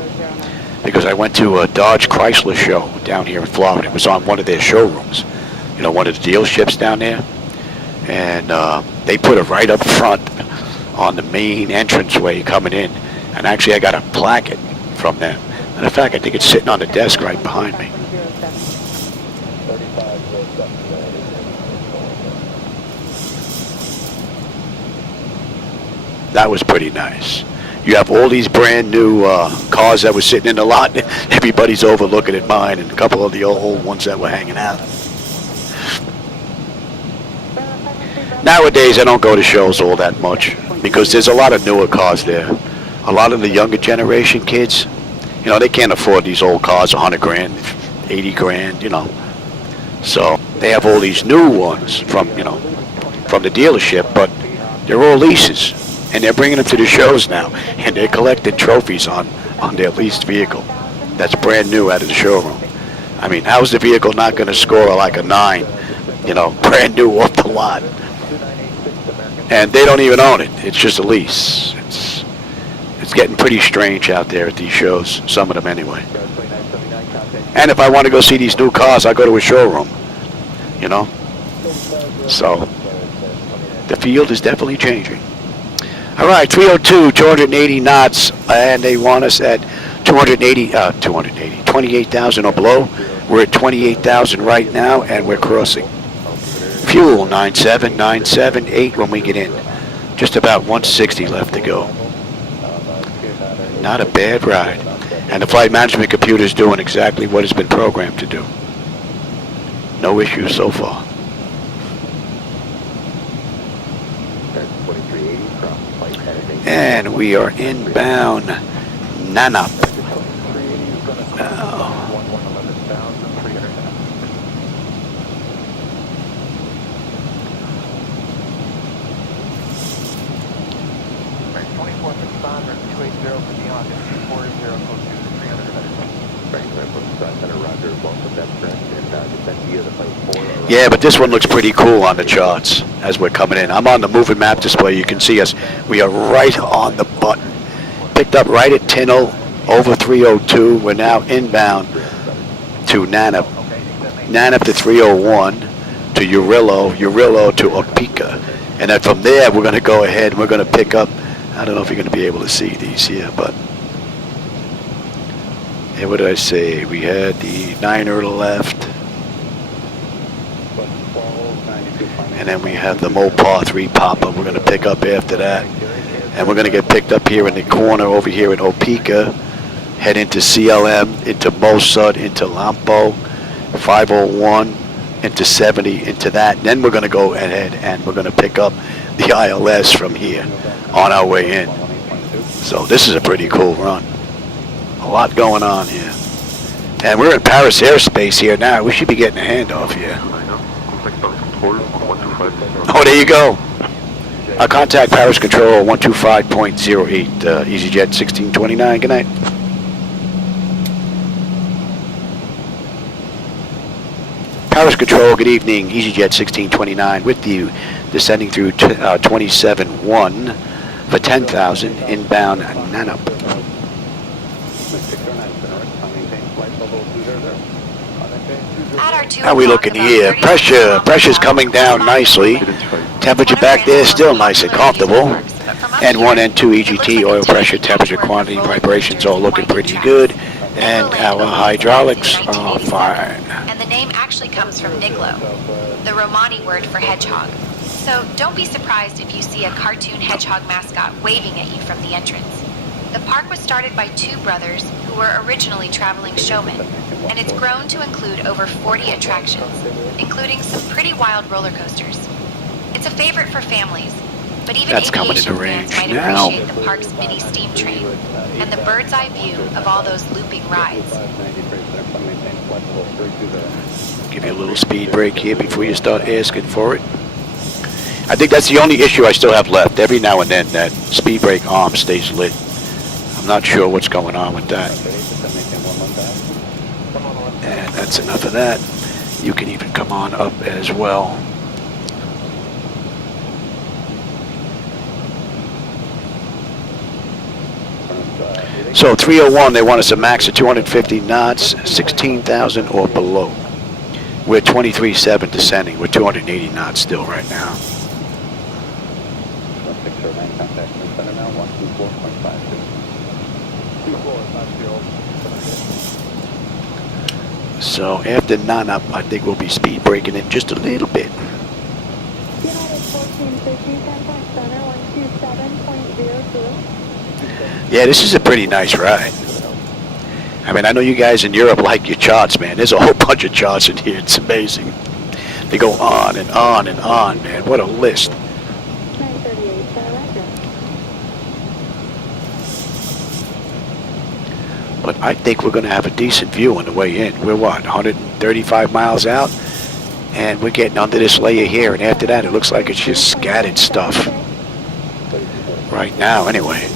Because I went to a Dodge Chrysler show down here in Florida. It was on one of their showrooms, you know, one of the dealerships down there. And they put it right up front on the main entranceway coming in. And actually I got a plaque from them. Matter of fact, I think it's sitting on the desk right behind me. That was pretty nice. You have all these brand new cars that were sitting in the lot. Everybody's overlooking at mine and a couple of the old ones that were hanging out. Nowadays, I don't go to shows all that much because there's a lot of newer cars there. A lot of the younger generation kids, you know, they can't afford these old cars, 100 grand, 80 grand, you know. So they have all these new ones from, you know, from the dealership, but they're all leases. And they're bringing them to the shows now, and they're collecting trophies on their leased vehicle that's brand new out of the showroom. I mean, how's the vehicle not going to score like a 9, you know, brand new off the lot? And they don't even own it. It's just a lease. It's getting pretty strange out there at these shows, some of them anyway. And if I want to go see these new cars, I go to a showroom, you know? So, the field is definitely changing. All right, 302, 280 knots, and they want us at 28,000 or below. We're at 28,000 right now, and we're crossing. Fuel, 9.7, 9.78 when we get in. Just about 160 left to go. Not a bad ride. And the flight management computer is doing exactly what it's been programmed to do. No issues so far. And we are inbound Nanop. Yeah, but this one looks pretty cool on the charts as we're coming in. I'm on the moving map display. You can see us. We are right on the button. Picked up right at 10:0 over 302. We're now inbound to Nanop. Nanop to 301. to Urillo to Opeka. And then from there, we're going to go ahead and we're going to pick up, I don't know if you're going to be able to see these here, but hey, what did I say? We had the 9er to the left. And then we have the Mopar 3 pop-up we're going to pick up after that. And we're going to get picked up here in the corner over here in Opeka. Head into CLM, into Mossad, into Lampo, 501, into 70, into that. And then we're going to go ahead and we're going to pick up the ILS from here on our way in. So this is a pretty cool run. A lot going on here. And we're in Paris airspace here now. We should be getting a handoff here. Oh, there you go. Contact Paris Control 125.08, EasyJet 1629. Good night. Paris Control, good evening. EasyJet 1629 with you, descending through 27-1 for 10,000 inbound Nanup. How are we looking here? Pressure's coming down nicely. Temperature back there still nice and comfortable. N1, N2, EGT, oil pressure, temperature, quantity, vibrations all looking pretty good. And our hydraulics are fine. And the name actually comes from Niglo, the Romani word for hedgehog. So don't be surprised if you see a cartoon hedgehog mascot waving at you from the entrance. The park was started by two brothers who were originally traveling showmen, and it's grown to include over 40 attractions, including some pretty wild roller coasters. It's a favorite for families, but even aviation fans might appreciate the park's mini steam train and the bird's eye view of all those looping rides. Give you a little speed break here before you start asking for it. I think that's the only issue I still have left. Every now and then that speed brake arm stays lit. I'm not sure what's going on with that. And that's enough of that. You can even come on up as well. So 301, they want us to max at 250 knots, 16,000 or below. We're 23.7 descending. We're 280 knots still right now. So after non-up, I think we'll be speed braking it just a little bit. Yeah, this is a pretty nice ride. I mean, I know you guys in Europe like your charts, man. There's a whole bunch of charts in here. It's amazing. They go on and on and on, man. What a list. But I think we're going to have a decent view on the way in. We're what, 135 miles out? And we're getting under this layer here. And after that, it looks like it's just scattered stuff. Right now, anyway.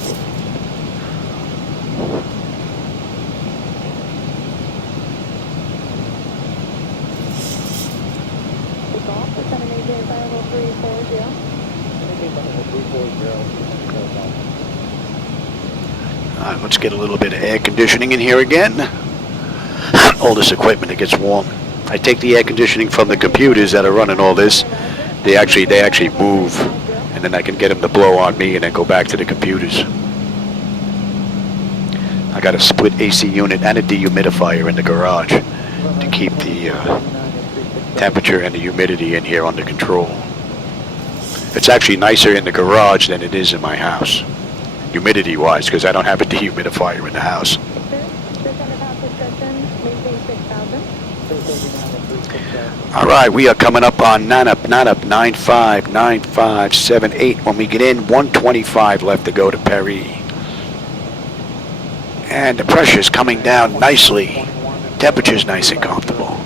All right, let's get a little bit of air conditioning in here again. All this equipment, it gets warm. I take the air conditioning from the computers that are running all this. They actually move, and then I can get them to blow on me and then go back to the computers. I got a split AC unit and a dehumidifier in the garage to keep the temperature and the humidity in here under control. It's actually nicer in the garage than it is in my house, humidity-wise, because I don't have a dehumidifier in the house. All right, we are coming up on non-up, 95, 95, 78. When we get in, 125 left to go to Paris. And the pressure's coming down nicely. Temperature's nice and comfortable.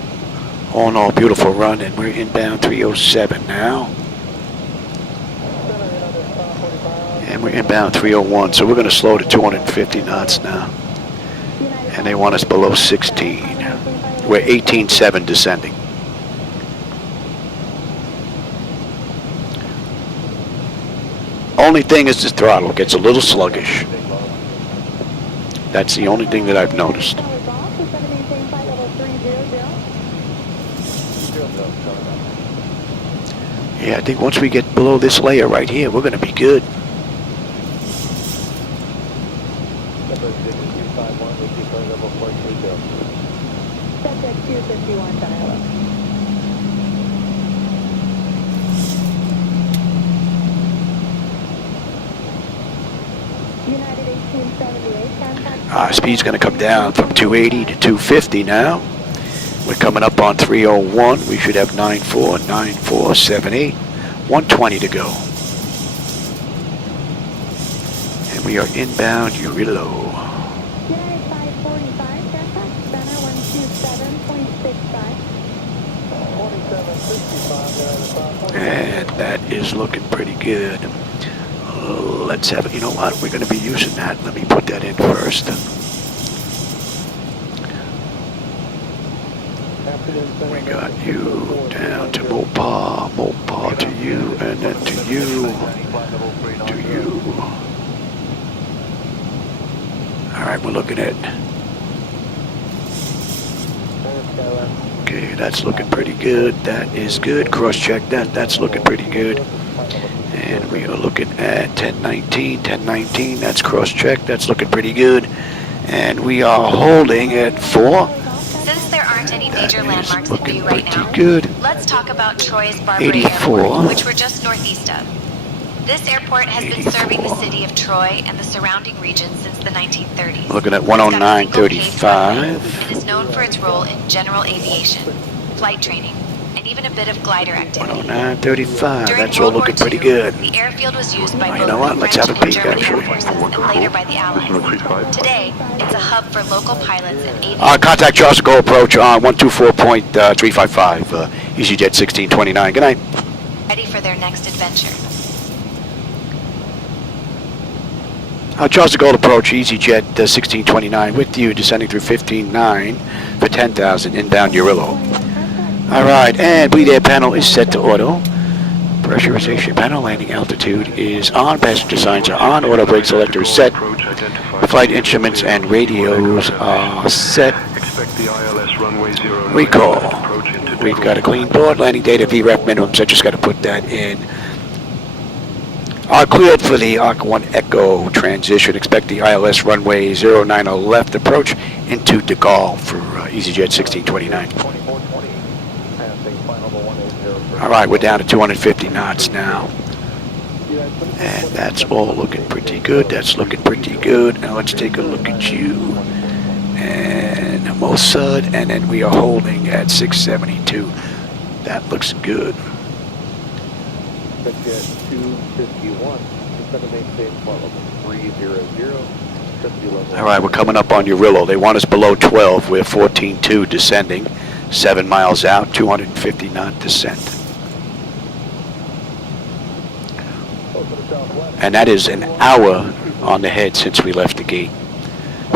All in all, beautiful run, and we're inbound 307 now. And we're inbound 301, so we're going to slow to 250 knots now. And they want us below 16. We're 18.7 descending. Only thing is the throttle gets a little sluggish. That's the only thing that I've noticed. Yeah, I think once we get below this layer right here, we're going to be good. Subject 251 dial-up. United 1878 contact. Speed's going to come down from 280 to 250 now. We're coming up on 301. We should have 94, 9478, 120 to go. And we are inbound Urillo. United 545 contact center 127.65. And that is looking pretty good. Let's have it. You know what? We're going to be using that. Let me put that in first. We got you down to Mopar, Mopar to you, and then to you, to you. All right, we're looking at. Okay, that's looking pretty good. That is good. Cross-check that. That's looking pretty good. And we are looking at 1019, 1019. That's cross-check. That's looking pretty good. And we are holding at 4. Since there aren't any major landmarks in view right now, good. let's talk about Troy's Barbary 84. Airport, which we're just northeast of. This airport has been serving the city of Troy and the surrounding region since the 1930s. Looking at It's got a 109.35. single paved runway and is known for its role in general aviation, flight training, and even a bit of glider activity. 109.35. During That's all World War looking pretty II, good. The airfield was used by You both know what? the Let's French have a and peek, German actually. Air Forces and later by the Allies. Today, it's a hub for local pilots and aviators. Contact Charles to go approach on 124.355, EasyJet 1629. Good night. Ready for their next adventure. Charles to Gold approach, EasyJet 1629 with you, descending through 15.9 for 10,000, inbound Urillo. All right, and bleed air panel is set to auto. Pressurization panel, landing altitude is on, passenger signs are on, auto brake selector is set. Flight instruments and radios are set. Recall. We've got a clean board, landing data VREF minimums, I just got to put that in. Are cleared for the ARC 1 Echo transition. Expect the ILS runway 09 left approach into De Gaulle for EasyJet 1629. All right, we're down to 250 knots now. And that's all looking pretty good. That's looking pretty good. Now let's take a look at you. And Mossad, and then we are holding at 672. That looks good. Subject 251, descend to maintain flight level 300, All right, we're coming up on Urillo. They want us below 12. We're 14.2 descending, 7 miles out, 250 knot descent. And that is an hour on the head since we left the gate.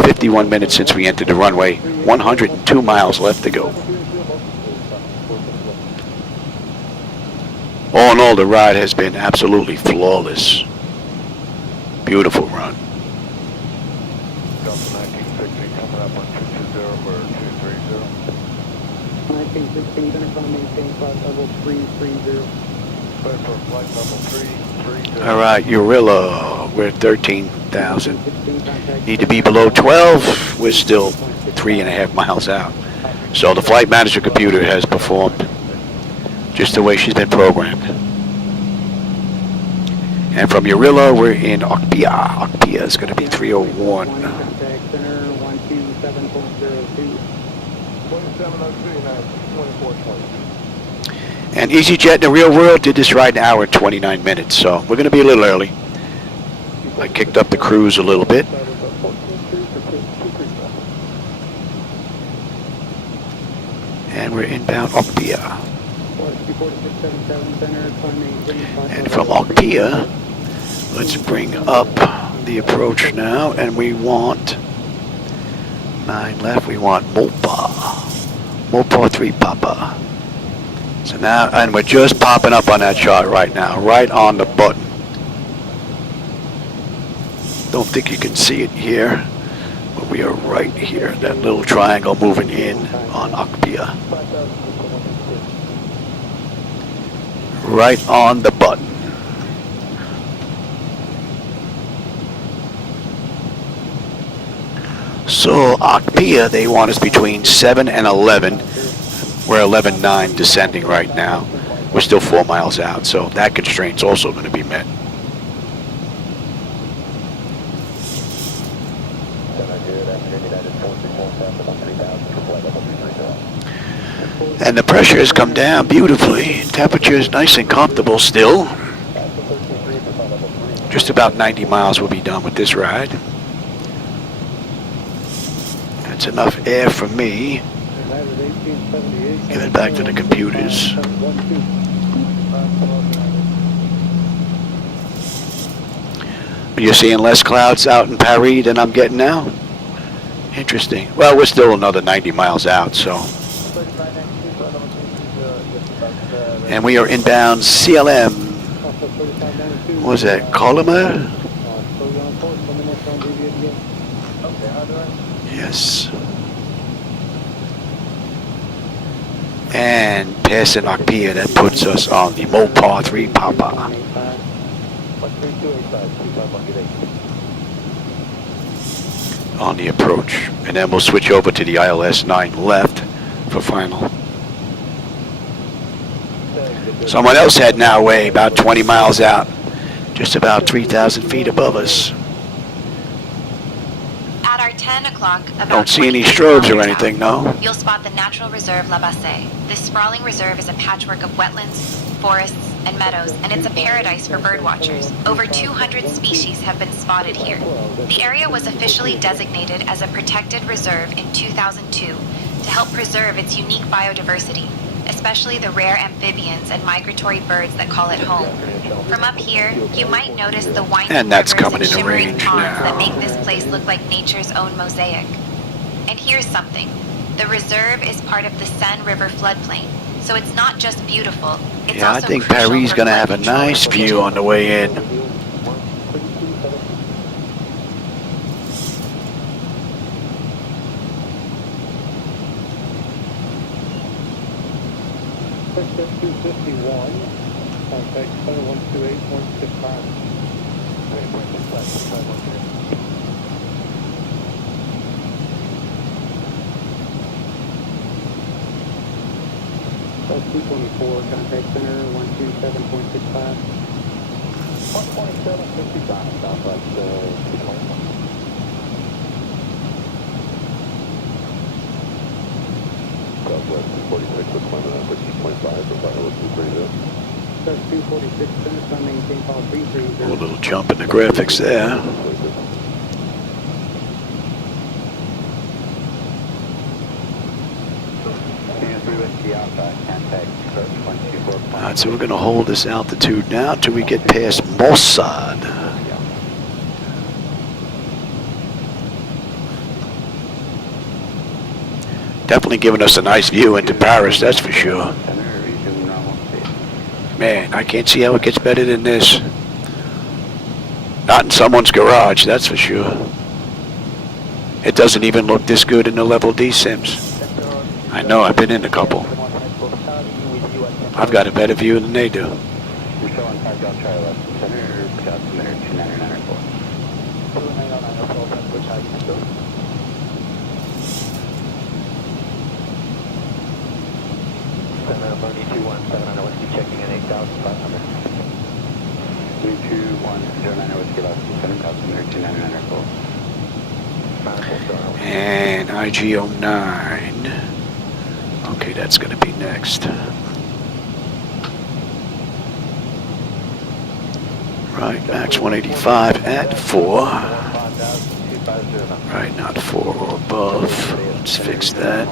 51 minutes since we entered the runway. 102 miles left to go. All in all, the ride has been absolutely flawless. Beautiful run. Delta 1960 coming up on 220 for 230. 1916, center from maintain flight level 330. Clear for flight level 330. All right, Urillo, we're 13,000. Need to be below 12. We're still 3.5 miles out. So the flight manager computer has performed just the way she's been programmed. And from Urillo, we're in Okpia. Okpia is going to be 301. Contact center 127.02. 2703, And EasyJet in the real world did this ride in an hour and 29 minutes, so we're going to be a little early. I kicked up the cruise a little bit. And we're inbound Okpia. And from Okpia, let's bring up the approach now, and we want 9 left. We want Mopar. Mopar 3 Papa. So now, and we're just popping up on that chart right now, right on the button. Don't think you can see it here, but we are right here. That little triangle moving in on Okpia. right on the button. So Akpia, they want us between 7 and 11. We're 11.9 descending right now. We're still 4 miles out, so that constraint's also going to be met. And the pressure has come down beautifully. Temperature is nice and comfortable still. Just about 90 miles will be done with this ride. That's enough air for me. Give it back to the computers. You're seeing less clouds out in Paris than I'm getting now? Interesting. Well, we're still another 90 miles out, so. And we are inbound CLM. What was that? Laminar? Yes. And passing Akpia, that puts us on the Mopar 3 Papa. On the approach. And then we'll switch over to the ILS 9 left for final. Someone else heading our way, about 20 miles out. Just about 3,000 feet above us. At our 10 o'clock, Don't see any strobes or anything, no? You'll spot the natural reserve La Bassée. This sprawling reserve is a patchwork of wetlands, forests, and meadows, and it's a paradise for birdwatchers. Over 200 species have been spotted here. The area was officially designated as a protected reserve in 2002 to help preserve its unique biodiversity, especially the rare amphibians and migratory birds that call it home. From up here, you might notice the winding And that's rivers coming and into shimmering range ponds now. that make this place look like nature's own mosaic. And here's something. The reserve is part of the Seine River floodplain, so it's not just beautiful, it's Yeah, I also think crucial Paris is for going to flood have a control. nice view on the way in. Contact 128-165. Plus 224, contact center 127.65. 127.65, Southwest 221. Southwest 246 with climate at 15.5 for final 230. Plus 246, finish on maintain call 330. A little jump in the graphics there. Alright, so we're going to hold this altitude now till we get past Mossad. Definitely giving us a nice view into Paris, that's for sure. Man, I can't see how it gets better than this. Not in someone's garage, that's for sure. It doesn't even look this good in the level D sims. I know, I've been in a couple. I've got a better view than they do. Checking in 8,500. 32109 Whiskey Left, 7,000 And IG09. Okay, that's going to be next. Right, max 185 at 4. Right, not 4 or above. Let's fix that.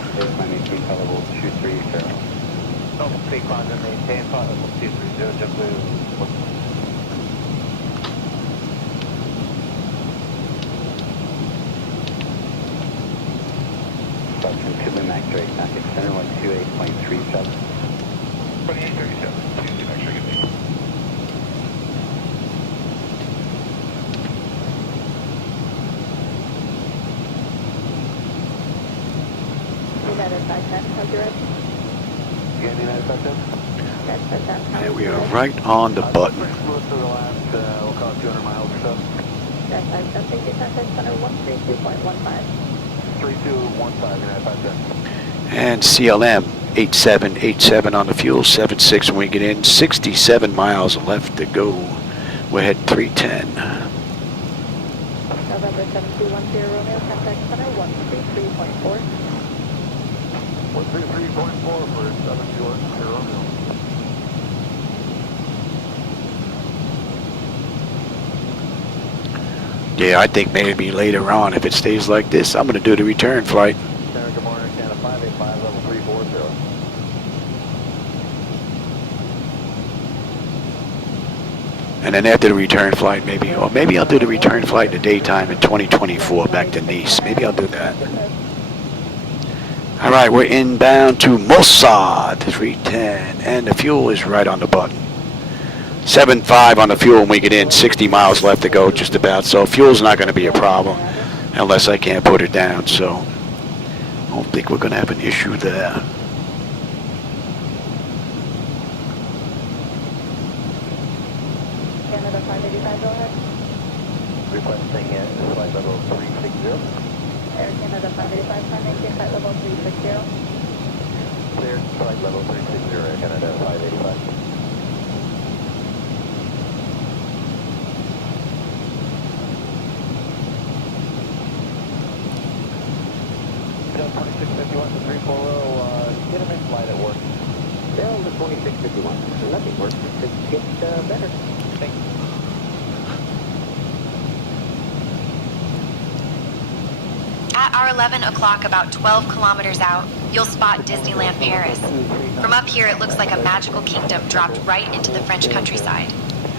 Max rate, contact center 128.37. 2837, 22 Max rate. United 510, how's your ride? Again, United 510? And we are right on the button. Close to the last, we'll call it 200 miles or so. 3215, United 57. And CLM 8787 on the fuel, 76 when we get in, 67 miles left to go. We're heading 310. November 7210 Romeo, contact center 133.4. 133.4 for 7110 Romeo. Yeah, I think maybe later on, if it stays like this, I'm going to do the return flight. Center, good morning, Canada 585, level 340. And then after the return flight, maybe, or maybe I'll do the return flight in the daytime in 2024 back to Nice. Maybe I'll do that. All right, we're inbound to Mossad, 310, and the fuel is right on the button. 7.5 on the fuel when we get in, 60 miles left to go, just about. So fuel's not going to be a problem unless I can't put it down. So I don't think we're going to have an issue there. Canada 585, go ahead. Requesting flight level 360. Air Canada 585, maintain flight level 360. Clear, flight level 360, Air Canada 585. Delta 2651 to 340, intermittent flight at work. Delta 2651, let me work to get better. Thanks. At our 11 o'clock, about 12 kilometers out, you'll spot Disneyland Paris. From up here, it looks like a magical kingdom dropped right into the French countryside.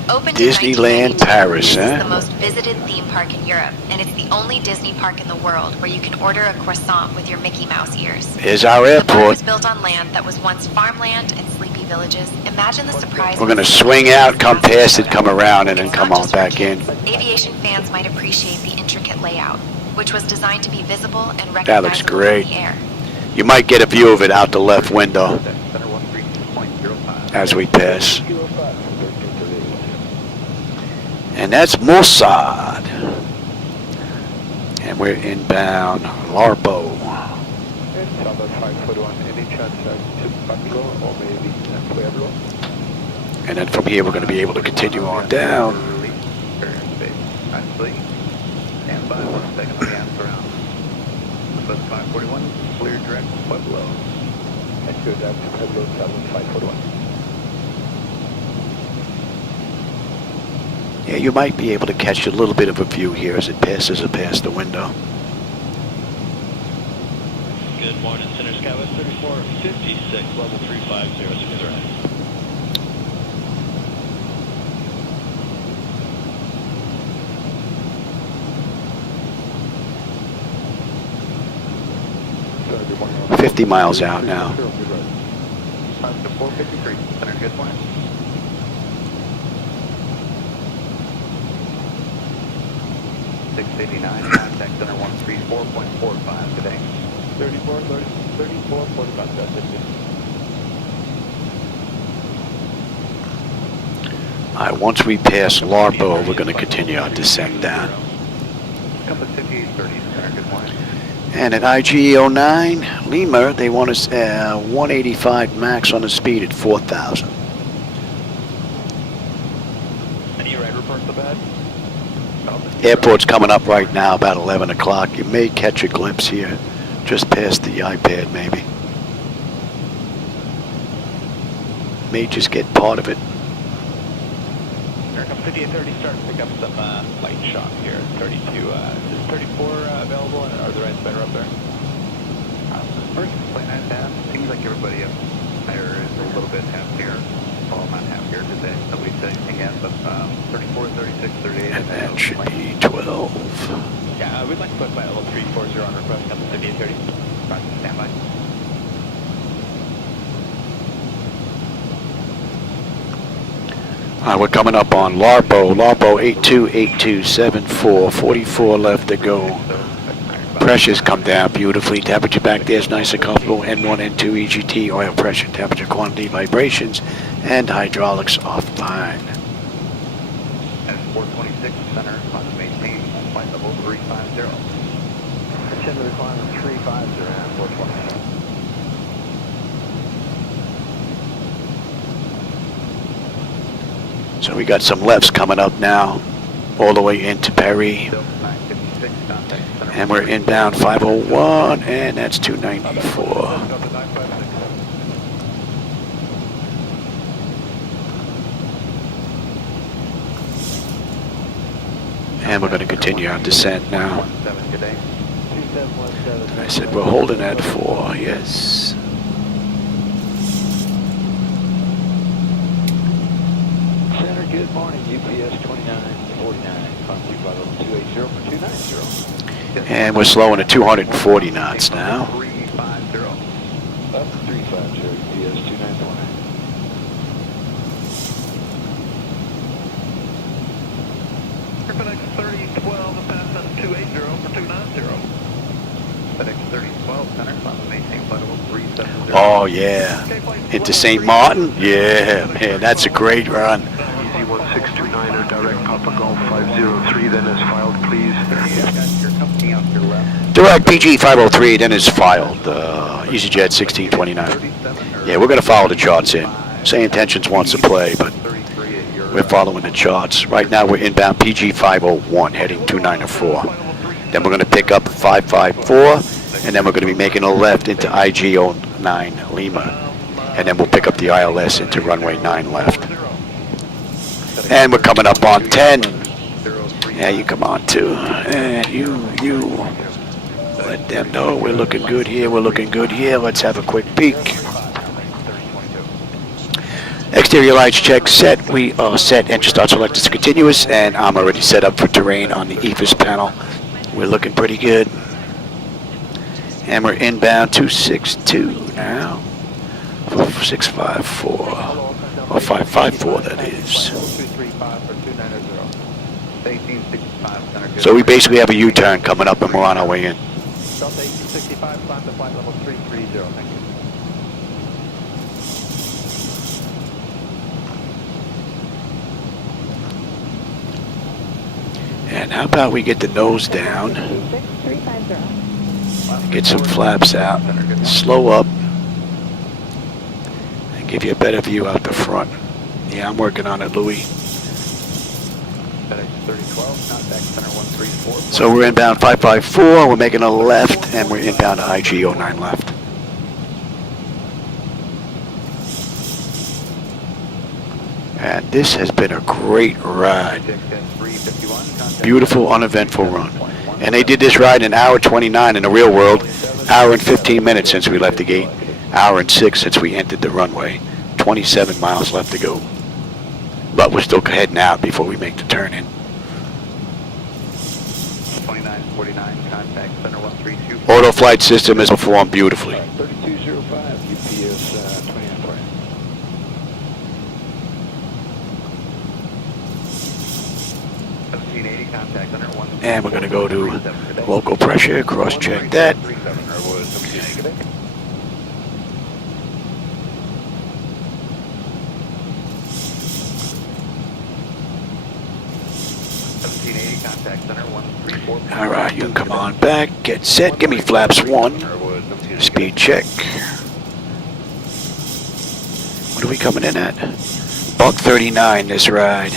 Open to Disneyland 1992, Paris, this huh? is the most visited theme park in Europe, and it's the only Disney park in the world where you can order a croissant with your Mickey Mouse ears. Here's our The park airport. was built on land that was once farmland and sleepy villages. Imagine the surprise. We're going to swing out, come past it, come around, and then come on back in. Aviation fans might appreciate the intricate layout, which was designed to be visible and recognizable That looks great. in the air. You might get a view of it out the left window as we pass. And that's Mossad. And we're inbound Larbo. And then from here we're going to be able to continue on down. Stand by 1 second, the gas around. Bus 541, clear direct Pueblo. That's good, that's Pueblo 541. Yeah, you might be able to catch a little bit of a view here as it passes past the window. Good morning, Center Skywest 3456, level 350, smooth ride. Good 50 miles out now. 453, Center, good morning. 689, contact center 134.45 today. 34.45, that's it. All right, once we pass Larbo, we're going to continue our descent down. Compass 5830, Center, good morning. And at IG09, Lima, they want us 185 max on the speed at 4,000. Any ride reports so bad? Airport's coming up right now, about 11 o'clock. You may catch a glimpse here, just past the iPad maybe. May just get part of it. Aircraft 5830, start to pick up some light shock here. 32, is 34 available, and are the rides better up there? First plane I have, seems like everybody up there is a little bit happier. Well, not happier today. Nobody said anything yet, but 34, 36, 38. And that should be 12. Yeah, we'd like to put flight level 340 on request, Compass 5830. Roger, stand by. All right, we're coming up on Larbo 828274, 44 left to go. Pressures come down beautifully. Temperature back there is nice and comfortable. N1, N2, EGT, oil pressure, temperature, quantity, vibrations, and hydraulics are fine. And 426 center, climate maintain, flight level 350. Continue to climb 350 and 426. So we got some lefts coming up now, all the way into Perry. And we're inbound 501, and that's 294. And we're going to continue our descent now. I said we're holding at 4, yes. Center, good morning. UPS 2949, contact by level 280 for 290. And we're slowing at 240 knots now. Up 350, UPS 294. FedEx 3012, pass on 280 for 290. FedEx 3012 center, climate maintain, flight level 370. Oh, yeah. Into St. Martin? Yeah, man, that's a great run. Easy 1629er, direct Papa Golf 503, then as filed, please. Your company on your left. Direct PG 503, then is filed. EasyJet 1629. Yeah, we're going to follow the charts in. SayIntentions wants to play, but we're following the charts. Right now we're inbound PG 501, heading 294. Then we're going to pick up 554, and then we're going to be making a left into IG09 Lima. And then we'll pick up the ILS into runway 9 left. And we're coming up on 10. Yeah, you come on too. And you let them know we're looking good here, we're looking good here. Let's have a quick peek. Exterior lights check set. We are set. Engine start selected is continuous, and I'm already set up for terrain on the EFIS panel. We're looking pretty good. And we're inbound 262 now. 654. Or 554, that is. So we basically have a U-turn coming up, and we're on our way in. Delta 1865, climb to flight level 330, thank you. And how about we get the nose down, get some flaps out, slow up, and give you a better view out the front. Yeah, I'm working on it, Louis. So we're inbound 554, we're making a left, and we're inbound to IG09 left. And this has been a great ride. Beautiful, uneventful run. And they did this ride in 1:29 in the real world, 1:15 minutes since we left the gate, 1:06 since we entered the runway, 27 miles left to go. But we're still heading out before we make the turn in. 2949, contact center 132. Auto flight system has performed beautifully. 3205, UPS 29. And we're going to go to local pressure, cross-check that. All right, you can come on back, get set, give me flaps 1, speed check. What are we coming in at? Buck 39 this ride.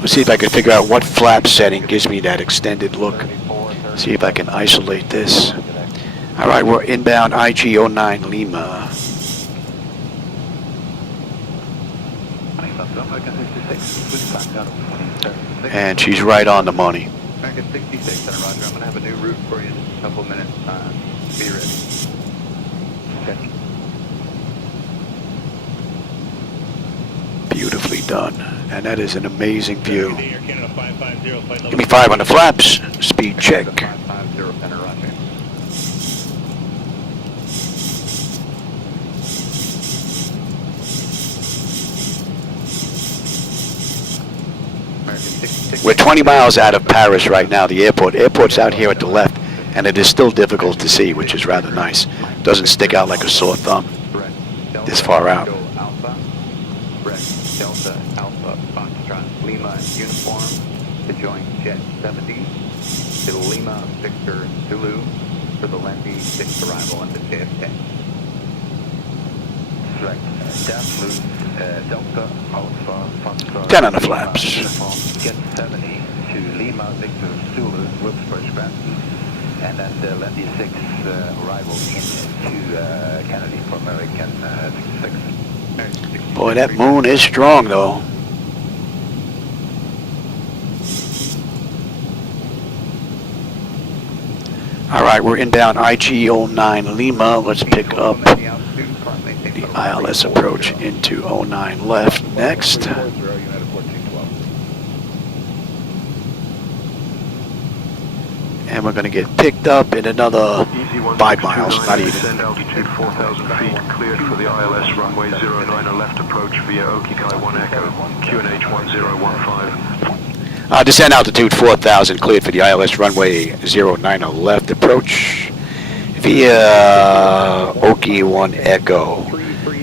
Let's see if I can figure out what flap setting gives me that extended look. See if I can isolate this. All right, we're inbound IG09 Lima. And she's right on the money. American 66, Center Roger. I'm going to have a new route for you in just a couple minutes. Be ready. Okay. Beautifully done. And that is an amazing view. Give me 5 on the flaps. Speed check. 550, Center Roger. American 66, We're 20 miles out of Paris right now, the airport. Airport's out here at the left, and it is still difficult to see, which is rather nice. Doesn't stick out like a sore thumb this far out. Alpha, Delta Alpha Foxtrot Lima uniform to join Jet 70 to Lima Victor Zulu for the Lendy 6 arrival into JFK. Delta Alpha Foxtrot 10 on the flaps. Jet 70 to Lima Victor Zulu, Wilkesboro Express, and then the Lendy 6 arrival into Kennedy for American 66. Boy, that moon is strong, though. All right, we're inbound IG-09 Lima. Let's pick up the ILS approach into 09 left next. And we're going to get picked up in another 5 miles, not even. Descend altitude 4,000 feet, cleared for the ILS runway 09 left approach via Okikai 1 Echo, QNH 1015. Descend altitude 4,000, cleared for the ILS runway 09 left approach via Oki 1 Echo,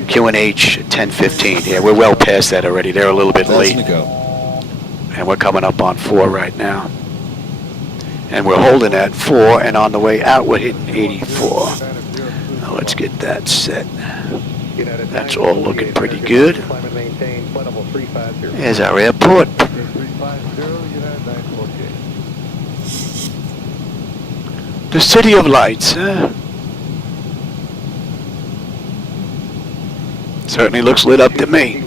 QNH 1015. Yeah, we're well past that already. They're a little bit late. And we're coming up on 4 right now. And we're holding at 4, and on the way out we're hitting 84. Now let's get that set. That's all looking pretty good. There's our airport. The City of Lights, huh? Certainly looks lit up to me.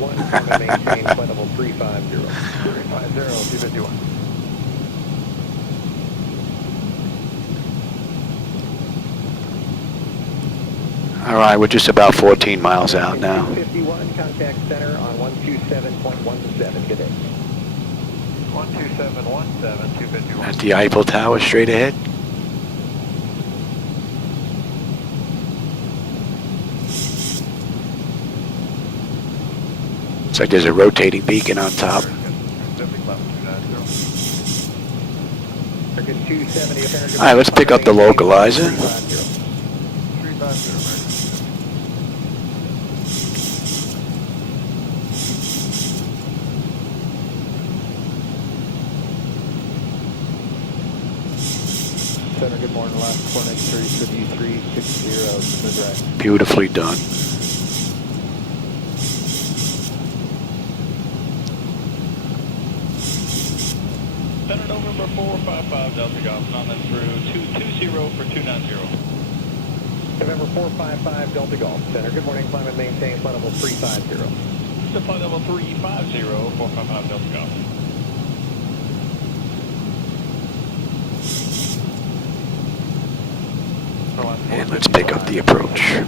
All right, we're just about 14 miles out now. 51, contact center on 127.17. Good day. 12717, 251. At the Eiffel Tower, straight ahead. Looks like there's a rotating beacon on top. All right, let's pick up the localizer. Center, good morning. Last Cornish 3360, right. Beautifully done. Center November 455 Delta Golf, nominate through 220 for 290. November 455 Delta Golf. Center, good morning. Climb and maintain flight level 350. To flight level 350, 455 Delta Golf. And let's pick up the approach.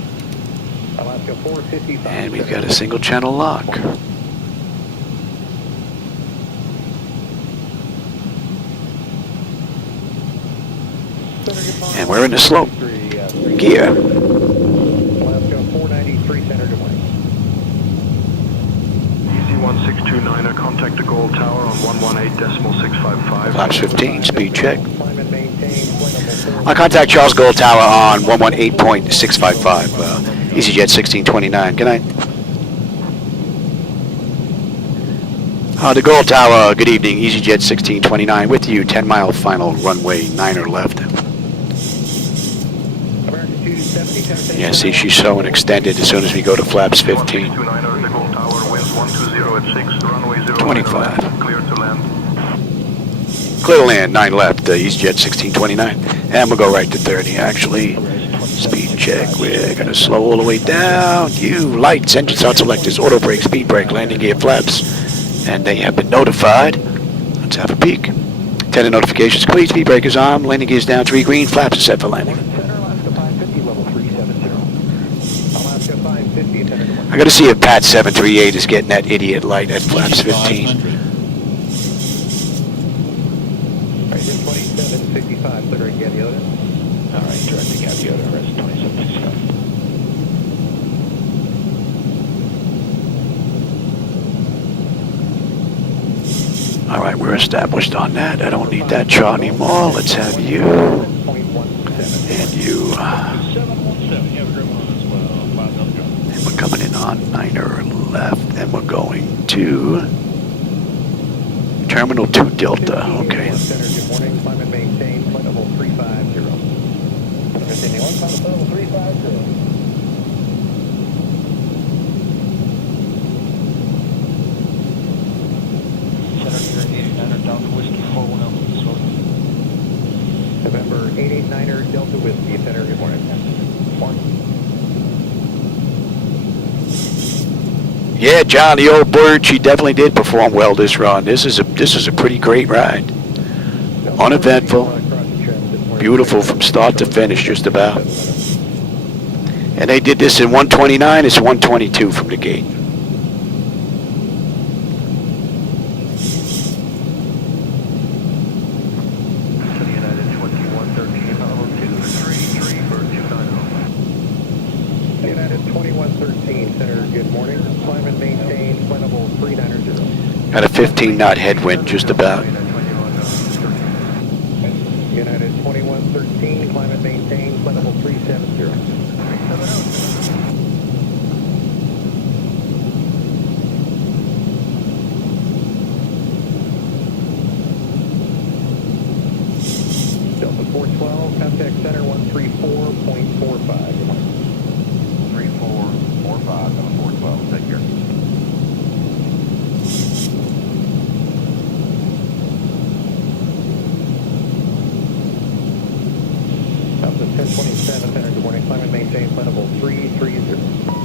Alaska 455. And we've got a single channel lock. And we're in the slope gear. Alaska 493, center, good morning. Easy 1629, contact the Gold Tower on 118.655. Flaps 15, speed check. I contact Charles Gold Tower on 118.655, EasyJet 1629. Good night. The Gold Tower, good evening, EasyJet 1629 with you, 10-mile final runway 9er left. Yeah, see, she's showing extended as soon as we go to flaps 15. 25. Clear to land, 9 left, EasyJet 1629. And we'll go right to 30, actually. Speed check, we're going to slow all the way down. Lights, engine start selectors, auto brake, speed brake, landing gear, flaps. And they have been notified. Let's have a peek. Tender notifications complete, speed brake is on, landing gear is down, 3 green, flaps are set for landing. I got to see if Pat 738 is getting that idiot light at flaps 15. Alright, 2765, clearing Gaviota. Alright, directing Gaviota, rest 2765. All right, we're We're established on that. I don't need that chart anymore. Let's have you. And you. 717, you have a great one as well. 5 Delta Golf. And we're coming in on 9er left, and we're going to Terminal 2 Delta. Okay. Center, good morning. Climb and maintain flight level 350. Continuing, climb level 350. Delta Whiskey 41 Alpha this morning. November 889er Delta Whiskey Center, good morning. Yeah, John, the old bird, she definitely did perform well this run. This is a pretty great ride. Uneventful, beautiful from start to finish, just about. And they did this in 129. It's 122 from the gate. Got a 15-knot headwind, just about. United 2113, climb and maintain, flight level 370. Delta 412, contact center 134.45. 3445, Delta 412, take care. Delta 1027, center, good morning, climb and maintain, flight level 330.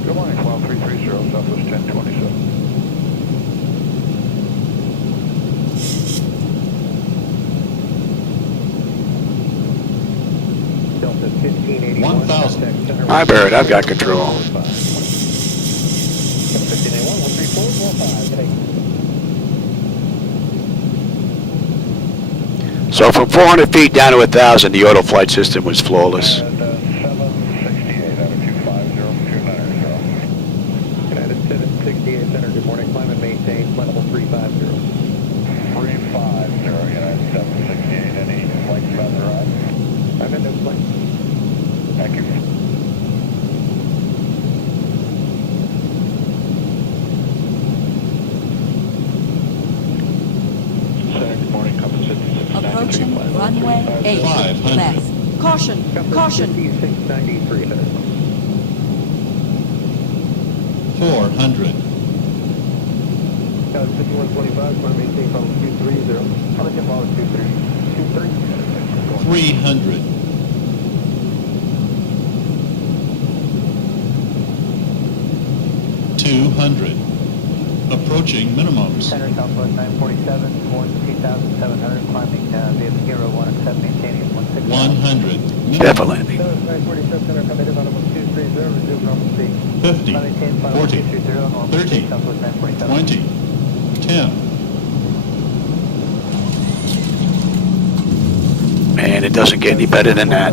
Good morning, flight 330, Southwest 1027. Delta 1581. 1,000. My bird, I've got control. 1581, 13445. So from 400 feet down to 1,000, the auto flight system was flawless. 768 out of 250, United 768 center, good morning, climb and maintain, flight level 350. 350, United 768, any flights about the ride? I'm in this plane. Thank you. Good morning, Compass 5693. Approaching runway 8 500. left. Caution, caution. 5693, center. 400. 5125, climb and maintain, flight level 230. I'll get ball 23. 300. 200. Approaching minimums. Center Southwest 947, 2,700, climbing via the Hero 1 at 7, maintaining 16. 100. Depot landing. 947, center, coming in on 230, resume normal speed. 50. 40. 30. 20. 10. Man, it doesn't get any better than that.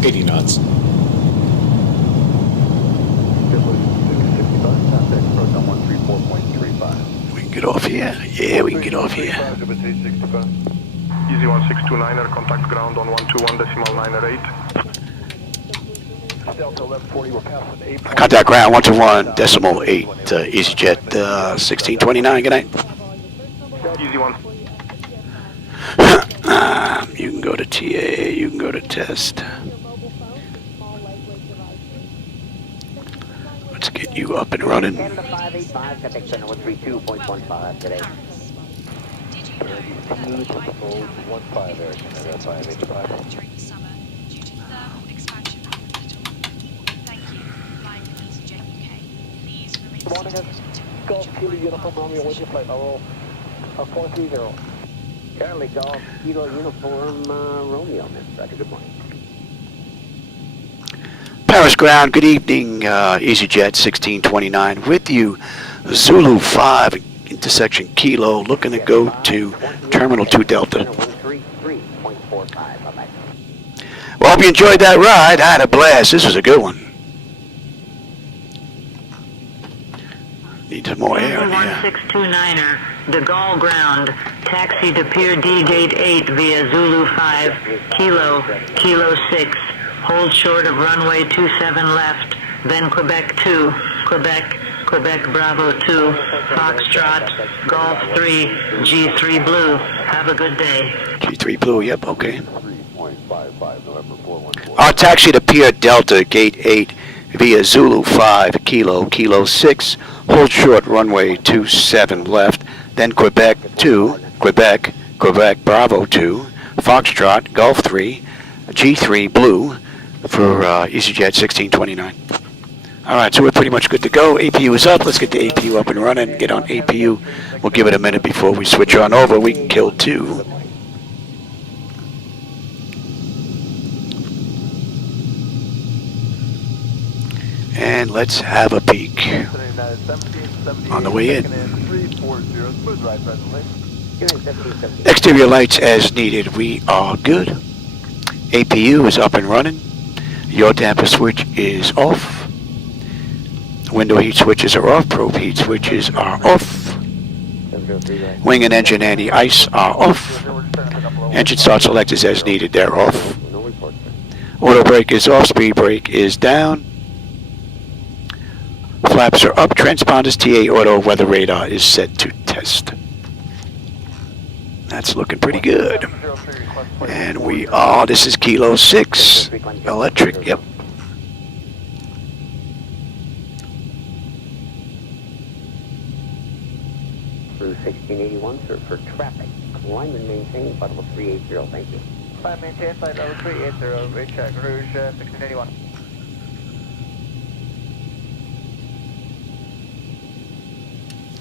80 knots. We can get off here. Yeah, we can get off here. Easy 1629er, contact ground on 121.908. Delta 1140, we're passing 8. Contact ground 121.8. EasyJet 1629. Good night. Easy 1. You can go to TA. You can go to test. Let's get you up and running. Canada 585, contact center 132.15 today. 32.15 there, Canada 585. During the summer, due to thermal expansion of the little. Thank you. Flying with EasyJet UK. Please remain Good morning, Golf Kilo Uniform Romeo with you, flight level 430. Charlie Golf Kilo Uniform Romeo, Mr. Roger, good morning. Paris ground, good evening, EasyJet 1629 with you, Zulu 5, intersection Kilo, looking to go to Terminal 2 Delta. Well, hope you enjoyed that ride. I had a blast. This was a good one. Need some more air in here. 1629er, De Gaulle ground, taxi to Pier D Gate 8 via Zulu 5, Kilo 6, hold short of runway 27 left, then Quebec 2, Quebec Bravo 2, Foxtrot, Golf 3, G3 Blue. Have a good day. G3 Blue, yep, okay. Our taxi to Pier Delta Gate 8 via Zulu 5, Kilo 6, hold short runway 27 left, then Quebec 2, Quebec Bravo 2, Foxtrot, Golf 3, G3 Blue for EasyJet 1629. Alright, so we're pretty much good to go. APU is up. Let's get the APU up and running. Get on APU. We'll give it a minute before we switch on over. We can kill 2. And let's have a peek. On the way in. Exterior lights as needed. We are good. APU is up and running. Yaw damper switch is off. Window heat switches are off. Probe heat switches are off. Wing and engine anti-ice are off. Engine start selectors as needed. They're off. Auto brake is off. Speed brake is down. Flaps are up. Transponders TA auto weather radar is set to test. That's looking pretty good. And we are, this is Kilo 6, electric, yep. Through 1681, sir, for traffic. Climb and maintain flight level 380, thank you. Climb and maintain flight level 380, recheck Rouge 1681.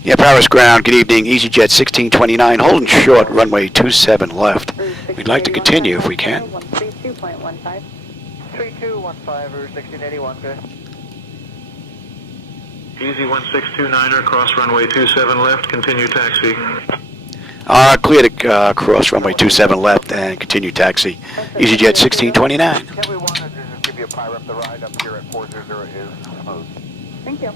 Yeah, Paris ground, good evening, EasyJet 1629, holding short, runway 27 left. We'd like to continue if we can. 32.15. 3215, Rouge 1681, good. Easy 1629er, cross runway 27 left, continue taxi. Clear to cross runway 27 left and continue taxi. EasyJet 1629. Can we want to just give you a pilot the ride up here at 400 is smooth. Thank you.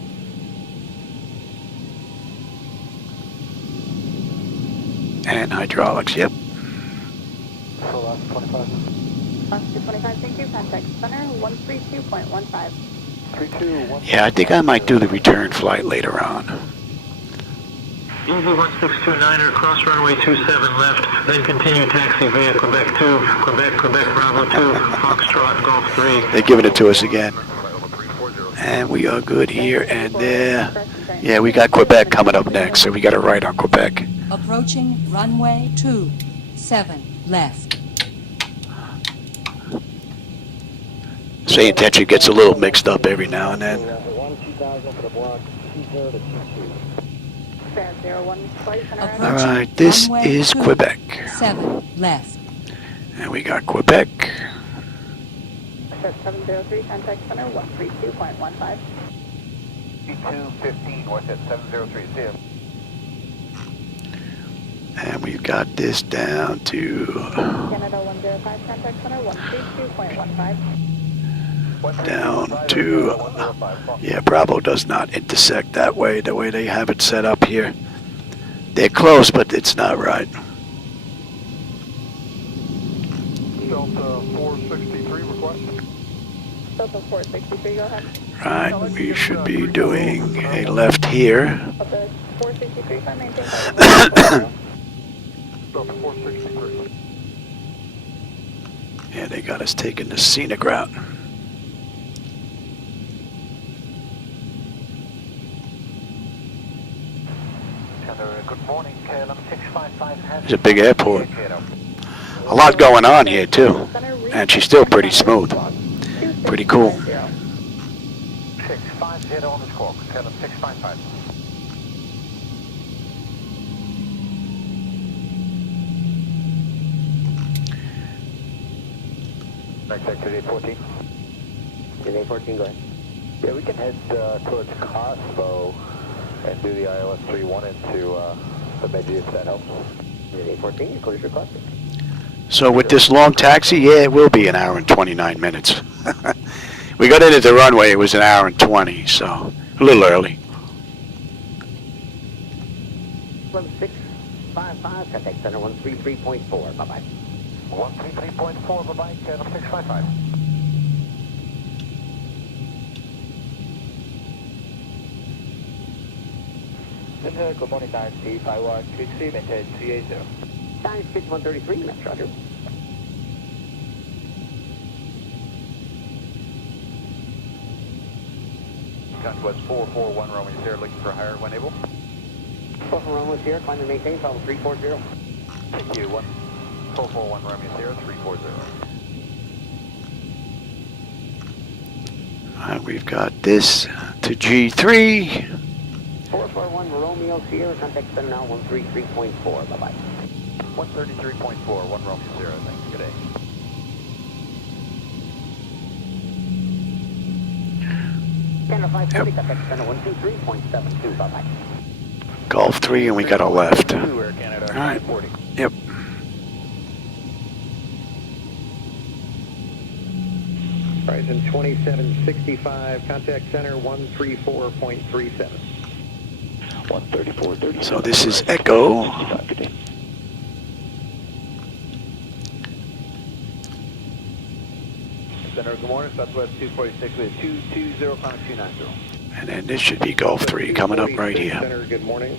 And hydraulics, yep. So last 25. Last 225, thank you. Contact center 132.15. 3215. Yeah, I think I might do the return flight later on. Easy 1629er, cross runway 27 left, then continue taxi via Quebec 2, Quebec Bravo 2, Foxtrot, Golf 3. They're giving it to us again. And we are good here and there. Yeah, we got Quebec coming up next, so we got it right on Quebec. Approaching runway 27 left. SayIntentions gets a little mixed up every now and then. Alright, this is Quebec. 7 left. And we got Quebec. 703, contact center 132.15. 215, what's that? 703, see you. And we've got this down to Canada 105, contact center 132.15. down to, yeah, Bravo does not intersect that way, the way they have it set up here. They're close, but it's not right. Delta 463 request. Delta 463, go ahead. Right, we should be doing a left here. Delta 463, if I maintain. Delta 463. Yeah, they got us taking the scenic route. Good morning, KLM 655. It's a big airport. A lot going on here too, and she's still pretty smooth. Pretty cool. 650 on the squawk, KLM 655. Next sector, A14. Is A14, go ahead. Yeah, we can head towards Cosmo and do the ILS 31 into the Bemidji if that helps. Is A14, your closure cost? So with this long taxi, yeah, it will be an hour and 29 minutes. We got into the runway, it was an hour and 20, so a little early. 655, contact center 133.4, bye-bye. 133.4, bye-bye, channel 655. Good morning, Dynasty 5123, maintain 380. Dynasty 133, that's Roger. Conquest 441 Romeo Sierra, looking for higher when able. 441 Romeo Sierra, climb and maintain, follow 340. Thank you, 441 Romeo Sierra, 340. We've got this to G3. 441 Romeo Sierra, contact center now 133.4, bye-bye. 133.4, 1 Romeo Sierra, thanks, good day. Channel 540, contact center 123.72, bye-bye. Golf 3 and we got a left. Air Canada, All right. 40. Yep. Horizon 2765, contact center 134.37. 134.37. So this is Echo. Center, good morning, Southwest 246 with 220.290. And then this should be Golf 3 coming up right here. Center, good morning.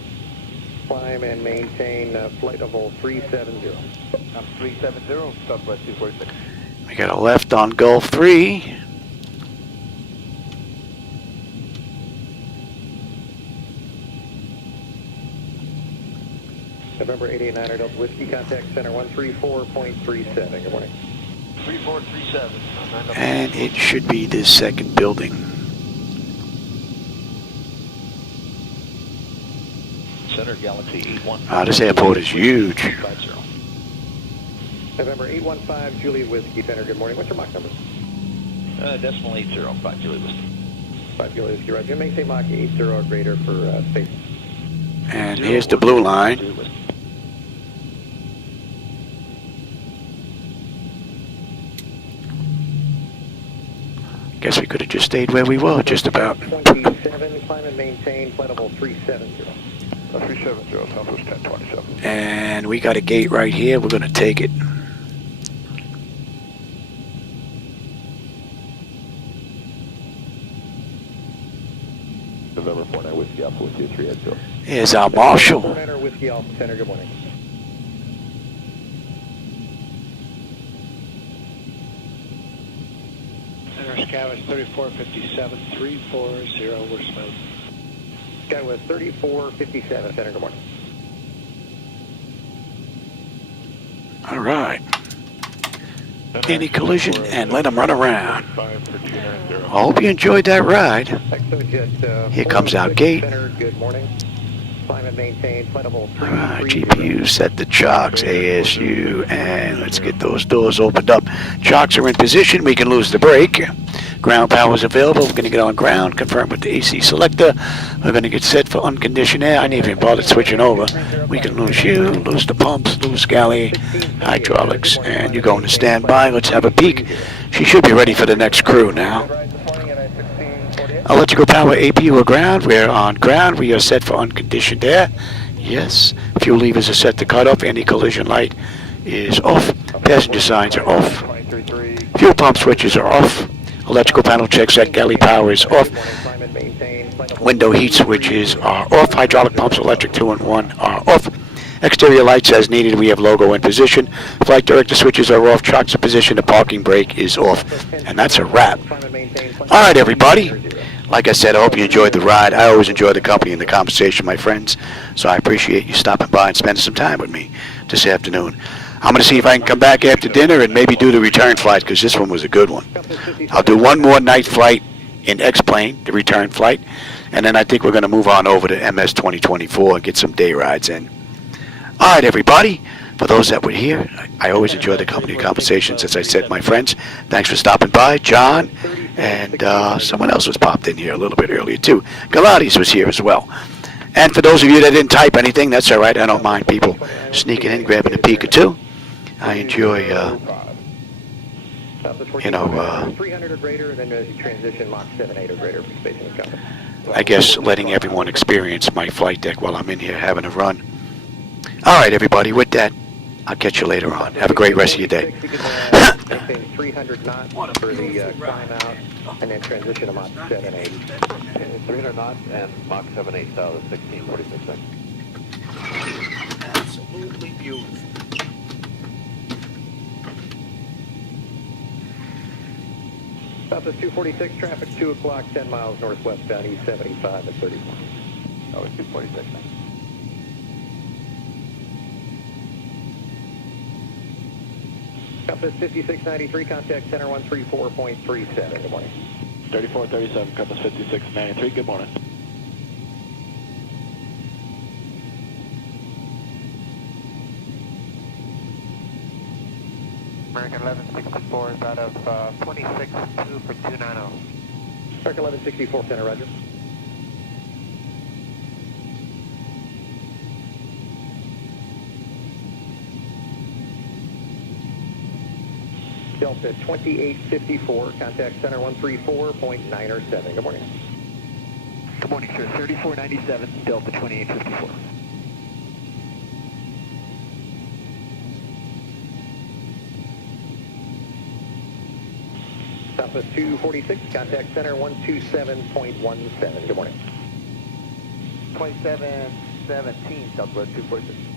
Climb and maintain flight level 370. 370, Southwest 246. We got a left on Gulf 3. November 889 Delta Whiskey, contact center 134.37. Good morning. 3437. And it should be this second building. Center Galaxy 81. This airport is huge. November 815 Juliet Whiskey, Center, good morning. What's your Mach number? Decimal 805 Juliet Whiskey. 5 Juliet Whiskey, right. You maintain Mach 80 or greater for space. And here's the blue line. Guess we could have just stayed where we were, just about. 27, climb and maintain flight level 370. 370, Southwest 1027. And we got a gate right here. We're going to take it. November 49 Whiskey Alpha with you, 380. Here's our marshal. Whiskey Alpha Center, good morning. Center Skywest 3457, 340, we're smooth. Skywest 3457, Center, good morning. All right. Anti-collision and let them run around. I hope you enjoyed that ride. Here comes our gate. Good morning. Climb and maintain flight level 3. All right, GPU set the chocks, ASU, and let's get those doors opened up. Chocks are in position. We can lose the brake. Ground power is available. We're going to get on ground, confirm with the AC selector. We're going to get set for unconditioned air. I didn't even bother switching over. We can lose you, lose the pumps, lose galley, hydraulics, and you're going to stand by. Let's have a peek. She should be ready for the next crew now. Electrical power APU or ground. We're on ground. We are set for unconditioned air. Yes. Fuel levers are set to cut off. Anti-collision light is off. Passenger signs are off. Fuel pump switches are off. Electrical panel check set. Galley power is off. Window heat switches are off. Hydraulic pumps, electric 2 and 1 are off. Exterior lights as needed. We have logo in position. Flight director switches are off. Chocks in position. The parking brake is off. And that's a wrap. All right, everybody. Like I said, I hope you enjoyed the ride. I always enjoy the company and the conversation, my friends. So I appreciate you stopping by and spending some time with me this afternoon. I'm going to see if I can come back after dinner and maybe do the return flight, because this one was a good one. I'll do one more night flight in X-Plane, the return flight, and then I think we're going to move on over to MS 2024 and get some day rides in. All right, everybody. For those that were here, I always enjoy the company conversations. As I said, my friends, thanks for stopping by. John and someone else was popped in here a little bit earlier, too. Galati's was here as well. And for those of you that didn't type anything, that's all right. I don't mind people sneaking in, grabbing a peek or two. I enjoy, 300 or greater, then as you transition Mach 7.8 or greater for spacing and compass. I guess letting everyone experience my flight deck while I'm in here having a run. All right, everybody, with that, I'll catch you later on. Have a great rest of your day. 300 knots for the climb out, and then transition to Mach 7.8. 300 knots and Mach 7.8 out of 1646 seconds. Absolutely beautiful. Southwest 246, traffic 2 o'clock, 10 miles northwestbound, East 75 at 31. Oh, it's 246 now. Compass 5693, contact center 134.37. Good morning. 3437, Compass 5693, good morning. American 1164 is out of 26.2 for 290. American 1164, center, roger. Delta 2854, contact center 134.907. Good morning. Good morning, sir. 3497, Delta 2854. Southwest 246, contact center 127.17. Good morning. 2717, Southwest 246.